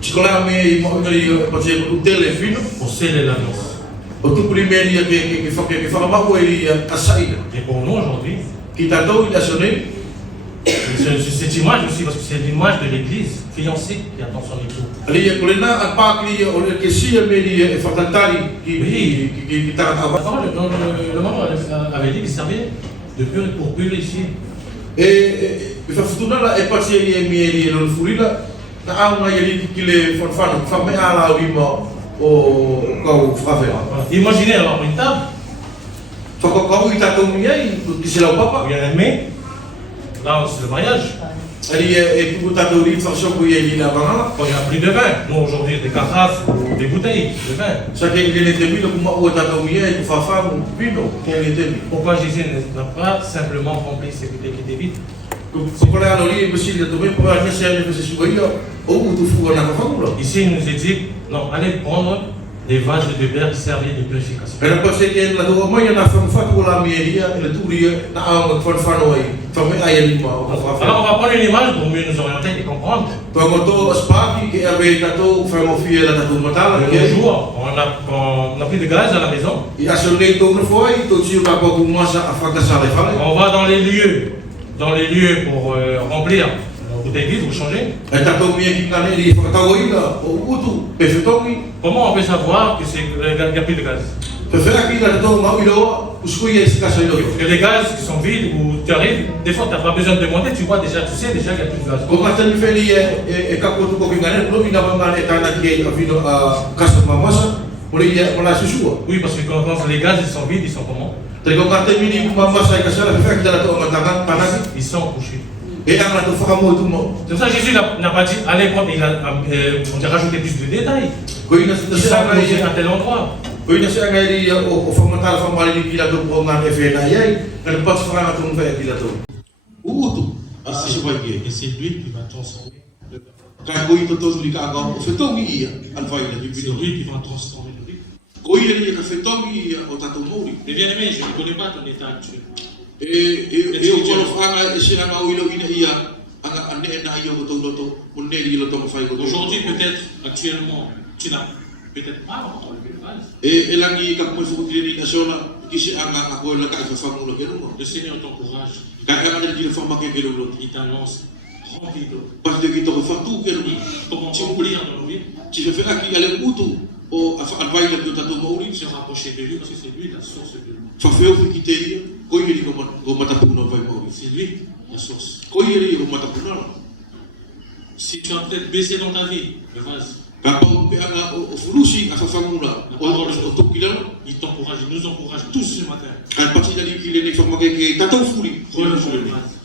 Se kola me mo ngai pode o tele fino. pour sceller l'alliance. O tu primeiro que fara mau e a saída. Et pour nous aujourd'hui, Que tatou il a sonné. cette image aussi, parce que c'est l'image de l'église fiancée qui attend son époux. Ali ya kulena apa kli o le kesia meri e fatatari ki tangata avanga. Avant, le membre avait dit qu'il servait pour purifier. E fa futuna la e pasi e mieli no furila na au na yeli ki le fonfano fa me ala wimo o kau fravela. Voilà. Imaginez alors une table, Fa ko kau ita to miei ki se la papa. il y a un mets, là c'est le mariage, Ali e ku ta to ri fa so ku yeli na banga. quand il y a plus de vin, nous aujourd'hui des carafes ou des bouteilles de vin. Sa ke le te mi ku ma o ta to miei ku fa fa mu vino ke le te mi. Pourquoi Jésus n'a pas simplement rempli ces bouteilles qui étaient vides? Ko ko la no ri e si le to me ko a se ne se su ia o tu fu na fa mu. Ici il nous est dit, non, allez prendre des vases de verre servis de purification. Era pasi ke la to mai na fa fa ku la mieria le tu ri na au fa fa no ai. Fa me ai li ma o fa fa. Alors on va prendre une image pour mieux nous orienter et comprendre. Togoto spaki ke ave tato famo fie la tato matala Le ke jour, on a pris de gaz à la maison, I asone to no foi to tio ka ko masa afaka sa le fale. on va dans les lieux pour remplir nos bouteilles vides ou changer. E tato mi ki ngane ri fa tawo ina o utu pe fetomi Comment on peut savoir que il n'y a plus de gaz? pe fe aki la to ma ilo uskui e ska sa ilo. Parce que les gaz qui sont vides ou tu arrives, des fois tu n'as pas besoin de demander, tu vois déjà, tu sais déjà qu'il n'y a plus de gaz. Ko ka tani feli e ka ko to ko ngane no ina ba ngane ta na ki avino a kasa masa o le ia mala susua. Oui, parce que quand les gaz ils sont vides, ils sont comment? Te ko ka tani ni masa ka sa la fe ki la to ma tanga tanasi Ils sont couchés. e ana to fa mo tu mo. C'est pour ça que Jésus n'a pas dit, allez prendre, on a rajouté plus de détails. Ko ina Ils sont sa couchés na à tel endroit. Ko ina sa ngai ri o fa matala fa mali ki la to ko ngane fe na yai na pas fa na to mo fe ki la to. Utu. Et c'est lui qui va transformer le beurre. Ka ko ito to li ka ga o fetongi ia al fa ina C'est di lui qui va transformer le riz. ko ia ni ka fetongi ia o tato mori. Mais bien aimé, je ne connais pas ton état actuel. E o ko fa nga sina nga o ilo ina ia anga ane na ia ko to loto o ne li lo to mo fa ko. Aujourd'hui, peut-être, actuellement, tu n'as peut-être pas encore le vase. E langi ka mo fu ki ni sona ki se anga ko la ka fa mo lo ke no. Le Seigneur t'encourage. Ka ka na di fa ma ke ke lo. Il t'annonce rempli d'eau. Pas de ki to fa tu ke no. Comment remplir dans nos vies, Ci fe fa ki ale utu o a fa al vai la to tato mori. se rapprocher de lui parce que c'est lui la source de l'eau. Fa feo fi ki te ia ko ia ni ko mata pu no vai mori. C'est lui la source. Ko ia ni ko mata pu no. Si tu as peut-être baissé dans ta vie le vase, Kapau pe anga o fulusi afafamula o tokilano. Il t'encourage, il nous encourage tous ce matin. Ai pati dali ki le ne forma ke tatou fuli. Relevons le vase.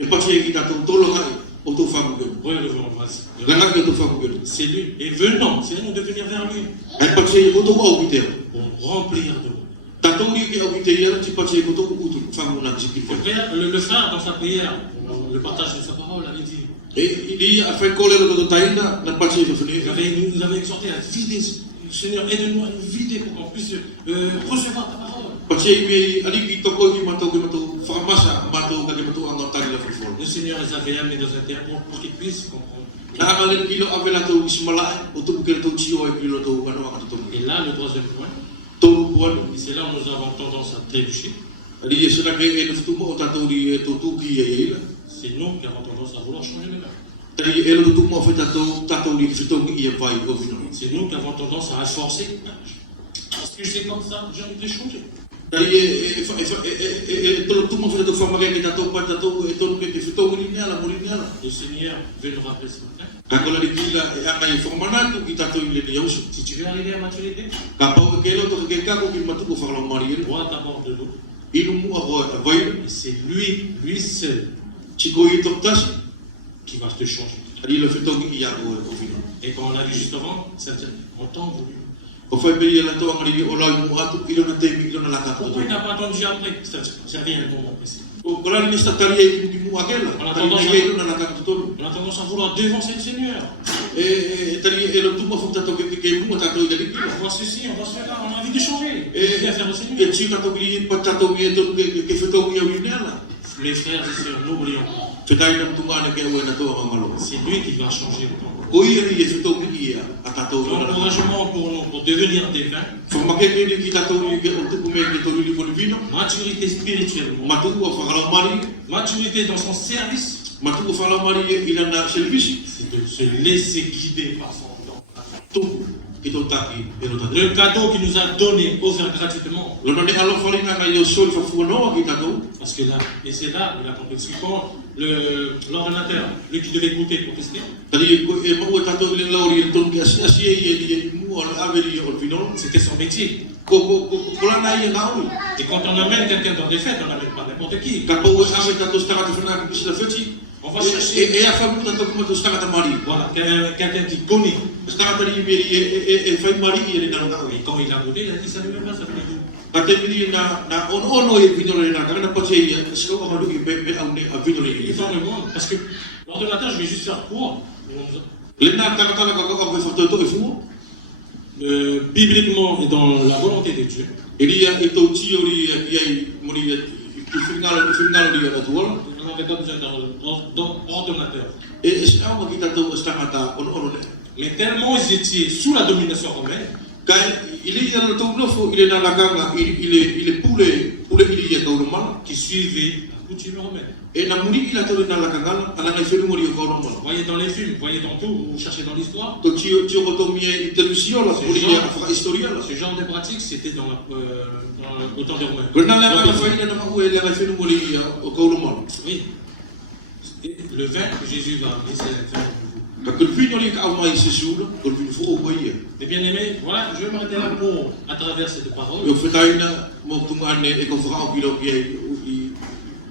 E pati ki tatou tolo kai o to famu ke. Relevons le vase. Langa ke to famu ke. C'est lui. Et venons, c'est nous de venir vers lui. Ai pati o to au biter. Pour remplir de nous. Tatou ri ke au biter ya ti pati o to utu famu na jiki fa. Le frère, dans sa prière, le partage de sa parole, avait dit, E il a fait coller le to taina na pati fa fini. il nous avait exhorté à vider, Seigneur, aide-nous à nous vider pour qu'on puisse recevoir ta parole. Pati me ali ki to ko ki mato farmasa mato ka ke mato anga tari la fol. Le Seigneur les avait amenés dans un terre pour qu'ils puissent comprendre. Na ngalen kilo avela to ismala o to ke to chio e kilo to kana wa to. Et là, le troisième point, To buan et c'est là où nous avons tendance à trébucher, ali yesuna ke e no futu mo tatou ri to tu ki e ila. c'est nous qui avons tendance à vouloir changer les mœurs. Tali e lo tu mo fe tatou ri fito ki e vai o vino. C'est nous qui avons tendance à forcer. Parce que c'est comme ça, j'ai envie de changer. Tali e to tu mo fe to forma ke tatou pa tatou e to ke fito mo ni ala mo ni ala. Le Seigneur veut nous rappeler ce matin. Ka kola di kila e anga i formana tu ki tatou ile ni yausu. Si tu veux arriver à maturité, Ka pau ke lo to ke ka ko ki matu ko farla mari. bois d'abord de l'eau. Inu mo a vai Et c'est lui seul, chiko i to tasi. qui va te changer. Ali le fito ki ya ko vino. Et comme on l'a vu juste avant, ça veut dire on t'a voulu. O fai pe la to ngari o la mo atu kilo na te mi kilo na la ka. Pourquoi il n'a pas attendu après? Ça vient un moment précis. O kola ni sta tari e ni mo akela. On a Tali tendance e kilo na la ka to. On a tendance à vouloir devancer le Seigneur. Tali e lo tu mo futa to ke mo tatou ile ki. On voit ceci, on voit cela, on a envie de changer. Et Bien faire le e Seigneur. chi tatou ki pa tatou mi to ke fito mi o inela. Mes frères et sœurs, n'oublions pas, Fetai na tungana ke o na to ngalo. c'est lui qui va changer le temps. O iri e fito ki ia a tatou na. L'encouragement pour nous, pour devenir des vins, Forma ke ni ki tatou ni ke o tu me ke to li ko vino. maturité spirituellement, Matu o fagala mari, maturité dans son service, matu o fagala mari e ila na service. c'est de se laisser guider par son temps. Tu ki to taki e lo tatou. Le cadeau qu'il nous a donné, offert gratuitement. Lo na ni alo farina na yo sol fa funo ki tatou. Parce que là, et c'est là, il a compris. Parce que quand l'ordinateur, lui qui devait goûter pour tester, Tadi ko e mo tatou le lauri ton ke asi e mu o averi o vino. c'était son métier. Ko la na ia ngaui. Et quand on amène quelqu'un dans des fêtes, on n'amène pas n'importe qui. Ka po ave tatou stara te fana ki sila feti. On va chercher, E a fa mu tatou ko to stara ta mari. voilà, quelqu'un qui connaît. Stara ta ni meri e fai mari e na ngaui. Et quand il a goûté, il a dit ça ne veut pas, ça fait tout. Ka te miri na ono e vino le na ka na pa ia so o malu i be au ne a vino Il est le. dans le monde, parce que l'ordinateur, je vais juste faire court. Le na ka ka ka ko fa to e fu. Bibliquement et dans la volonté de Dieu, Ele ia e to ti ori ia i mori i finalo ri na tuola. on n'avait pas besoin d'ordinateur. E se au ki tatou stara ta ono ne. Mais tellement ils étaient sous la domination romaine, Kai ile ia na to no fo ile na la kanga ile pule ile ia ko mala. qui suivaient la coutume romaine. E na muri ila to na la kanga ala na felu mori ko no mala. Voyez dans les films, voyez dans tout, vous cherchez dans l'histoire. To ti ko to mi television la puli ia fa historia la. Ce genre de pratique, c'était dans au temps des Romains. Gona la fa ina na ko ile la felu mori ia ko no mala. Oui. Le vin que Jésus va amener, c'est le vin de vous. Ka ko fino li ka mai se sulu ko fino fo ko ia. Et bien aimé, voilà, je vais m'arrêter là pour, à travers cette parole, Yo fetaina mo tungane e ko fa o kilo ia i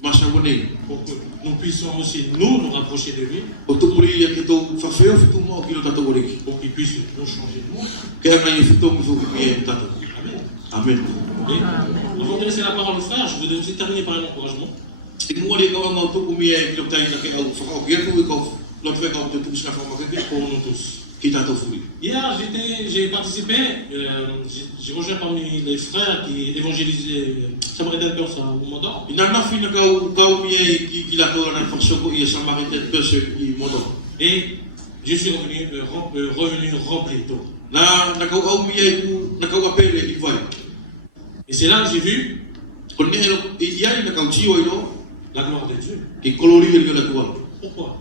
masa wone. pour que nous puissions aussi nous rapprocher de lui, O to muri ia ke to fa feo fitu mo kilo tato wori. pour qu'il puisse nous changer de monde. Ke na ia fitu mo fo ki ia tato. Amen. Amen. Et avant de laisser la parole au frère, je voudrais aussi terminer par un encouragement. Ik moet die gewoon nou toe om je kilo tijd dat je al vooral weer hoe ik al laat weg op de toekomst van mijn Pour nous tous. Kita to furi. Hier, j'ai participé, j'ai rejoint parmi les frères qui évangélisaient Samaritain Perse au Mandor. Ina na fina kau mie ki la to na fonction ko ia Samaritain Perse i modo. Et je suis revenu rempli d'eau. Na kau au mie ku na kau apele i vai. Et c'est là que j'ai vu Kon ne ia na kau tio ino la gloire de Dieu. ki kolori le la tua. Pourquoi?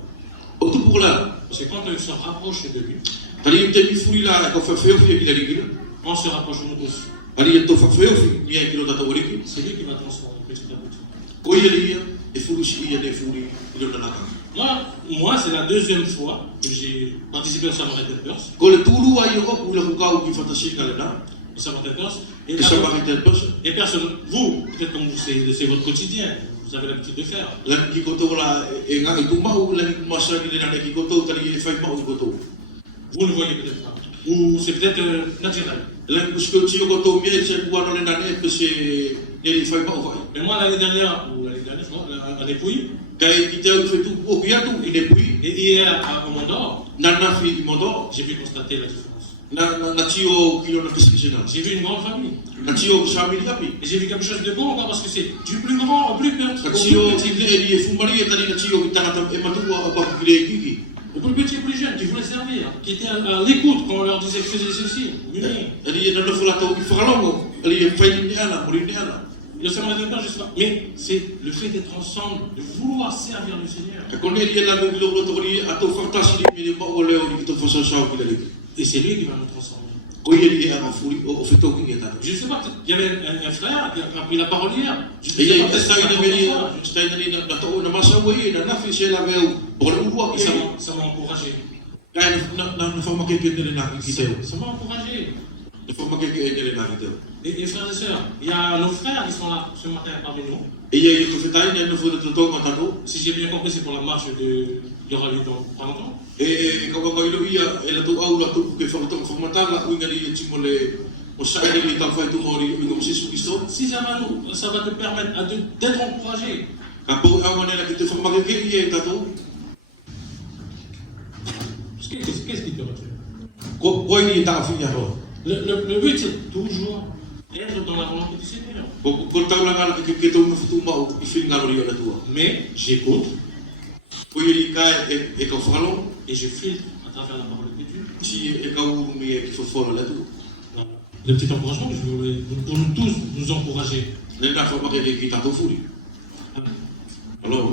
O tu pour là. Parce que quand on se rapproche de lui, Tali te mi furi la ko fa feo fi ki la ligina. on se rapproche de nous tous. Ali to fa feo fi mie kilo tato wori ki. C'est lui qui va transformer petit à petit. Ko ia e furu si ia ne furi ilo na naka. Moi c'est la deuxième fois que j'ai participé au Samaritan Purse. Ko le tulu ai o ku le kau ki fatasi ka le na. Au Samaritan Purse. Ke Samaritan Purse. Et personne, vous, peut-être comme vous, c'est votre quotidien, vous avez l'habitude de faire. La ki koto la e nga i tumau la ki masa ki le na ki koto tali e fai mau koto. Vous ne voyez peut-être pas. Ou c'est peut-être naturel. La ki ko tio koto mie se ku ano le na ne se ne fai mau vai. Mais moi l'année dernière, à Dépouille, Kai ki te fait tout o piatu i ne pui. et hier à Mondor, Na na fi i modo. j'ai pu constater la différence. Na tio kilo na kisikisena. J'ai vu une grande famille. Na tio family api. Et j'ai vu quelque chose de bon encore parce que c'est du plus grand au plus Na petit. tio i e fumari e tali na tio ki tangata e matua o ka ki kiki. Au plus petit et plus jeune, qui voulaient servir, qui étaient à l'écoute quand on leur disait que faisait ceci. Unis. Ali e na no fula tau ki whakalongo. Ali e whai ni ana, muri ni ana. Le Samaritain Purse, je sais pas. Mais c'est le fait d'être ensemble, de vouloir servir le Seigneur. Ka kone li e la ngi lo to ri ato fantasi ni me mo o leo ni to fasa sa ki le. Et c'est lui qui va nous transformer. Ko ye li e ana furi o feto ki eta. Je ne sais pas, il y avait un frère qui a pris la parole hier. Je E ne sais ye pas, te sa ina peut-être me fois. ni sta ina ni na to na masa we na na fi se la veo. Bo le uwa ki sa. Ça m'a encouragé. Ka na forma ke ke le na ki teo. Ça m'a encouragé. Na forma ke ke le na ki teo. Et frères et sœurs, il y a nos frères qui sont là ce matin parmi nous. E ye to fetai ni no fo to to ngata. Si j'ai bien compris, c'est pour la marche de l'aura lieu dans pas longtemps. E ka ka ilo ia e la to au la to ke fa to formata la u ngali e timo le o sa ile ni ta fa to mori u no Jésus Christo. Si ça va te permettre d'être encouragé. Ka po a ngone la ki te forma ke ye ta to. Qu'est-ce qui te retient? Ko ni ta fi ya ro. Le but, c'est toujours être dans la volonté du Seigneur. Ko ta la ngala ke to no futu ma u fi ngalo ri ona tua. Mais j'écoute Ko ye li ka e ka falo et je filtre à travers la parole de Dieu. si e ka u mi e ki fo fo la tu. Le petit encouragement que je voulais pour nous tous nous encourager. Le na forma ke ki ta to furi. Alors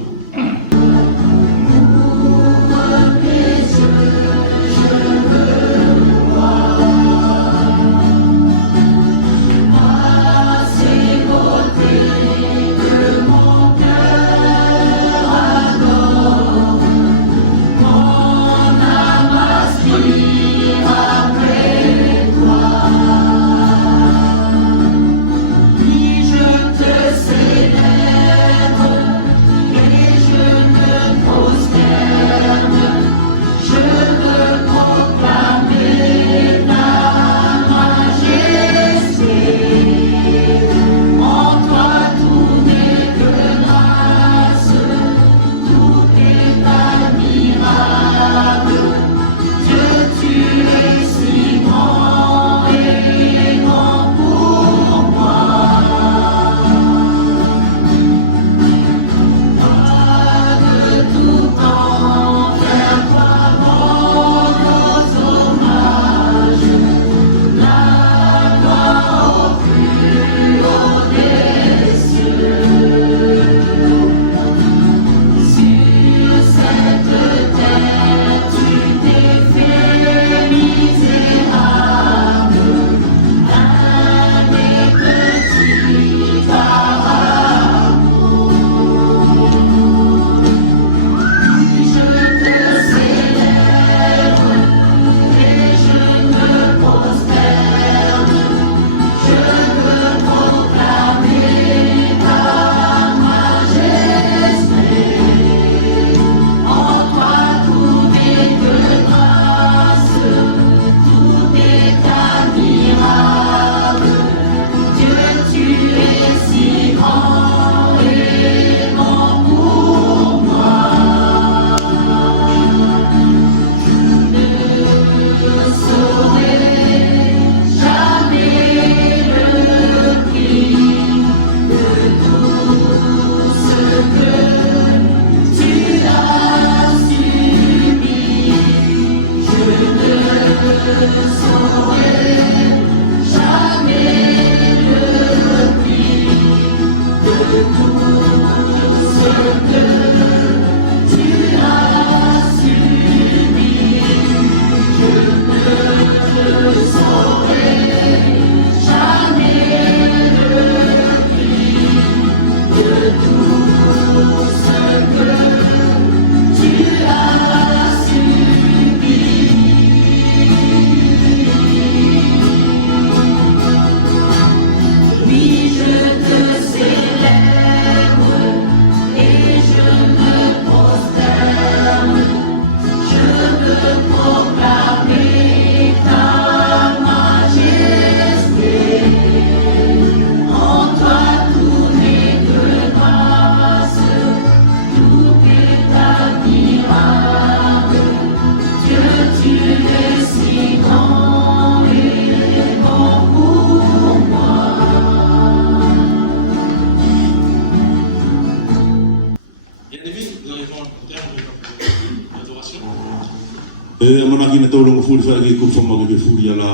mo ke furia la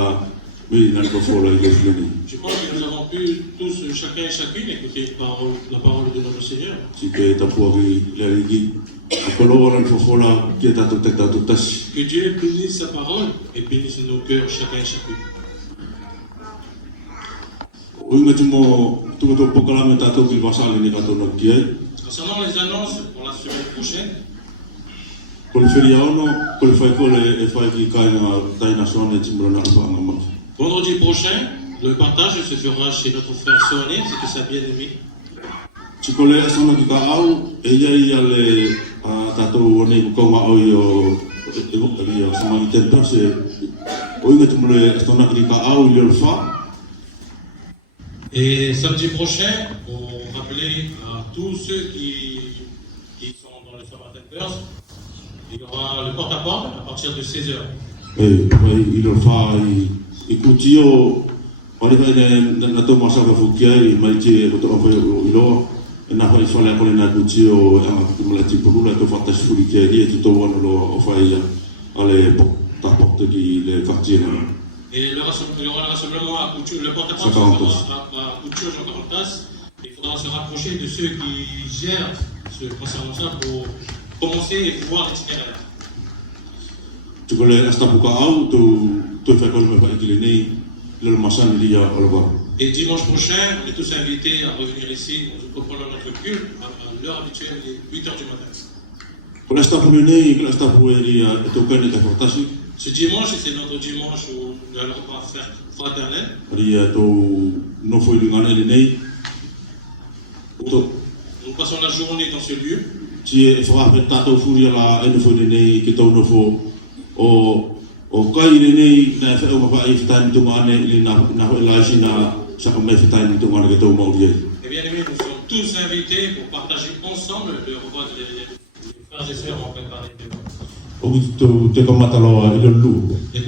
me na ko fola i le fleni. Je pense que nous avons pu tous, chacun et chacune, écouter la parole de notre Seigneur. Si pe ta po ki le igi. Akolo ora fo fola ki ta to tas. Que Dieu bénisse sa parole et bénisse nos cœurs, chacun et chacune. O inga timo tu to proclame ta to ki vasale ni ka to no ki. Concernant les annonces pour la semaine prochaine, Ko le feria ono, ko le fai ko le e fai ki kai na tai na sone timo na fa na mo. vendredi prochain, le partage se fera chez notre frère Soane, c'était sa bien-aimée. Chikole sona ki ka au e ia le tato oni ko ma o yo e ko ia sama i tento se o inga timo le sona ki ka au le fa. Et samedi prochain, on rappelait à tous ceux qui sont dans les Samaritan Girls, il y aura le porte-à-porte à partir de 16h. Il le fa i kutio ore ka na to masa ka fukia i mai te ko to fa i lo na fa i fa la ko na kutio a ko la ti pulu to fa ta fukia i to wana lo fa ia ale ta porte di le quartier là. Et il y aura le rassemblement à Couture, le porte-à-porte à Couture, Jean Carantas. Il faudra se rapprocher de ceux qui gèrent concernant ça pour commencer et voir l'itinéraire. Tu connais la stapuka au tu fais comme me il est né le matin il y a alors. Et dimanche prochain, on est tous invités à revenir ici pour prendre notre culte à l'heure habituelle des 8h du matin. Pour la stapuka né, la stapuka il y a tout cas de fantastique. Ce dimanche, c'est notre dimanche où nous allons faire fraternel. Il y a tout nos feuilles de gagne né. Nous passons la journée dans ce lieu. Si il faudra faire tato furia la une fois de né qui tourne faut o kai le nei na fa o fa i fitan tu ngane li na la jina sa ko me fitan tu ngane ke to mo dia. Eh bien aimés, nous sommes tous invités pour partager ensemble le repas des frères et sœurs en préparé. O tu te ko matalo i le lu. Et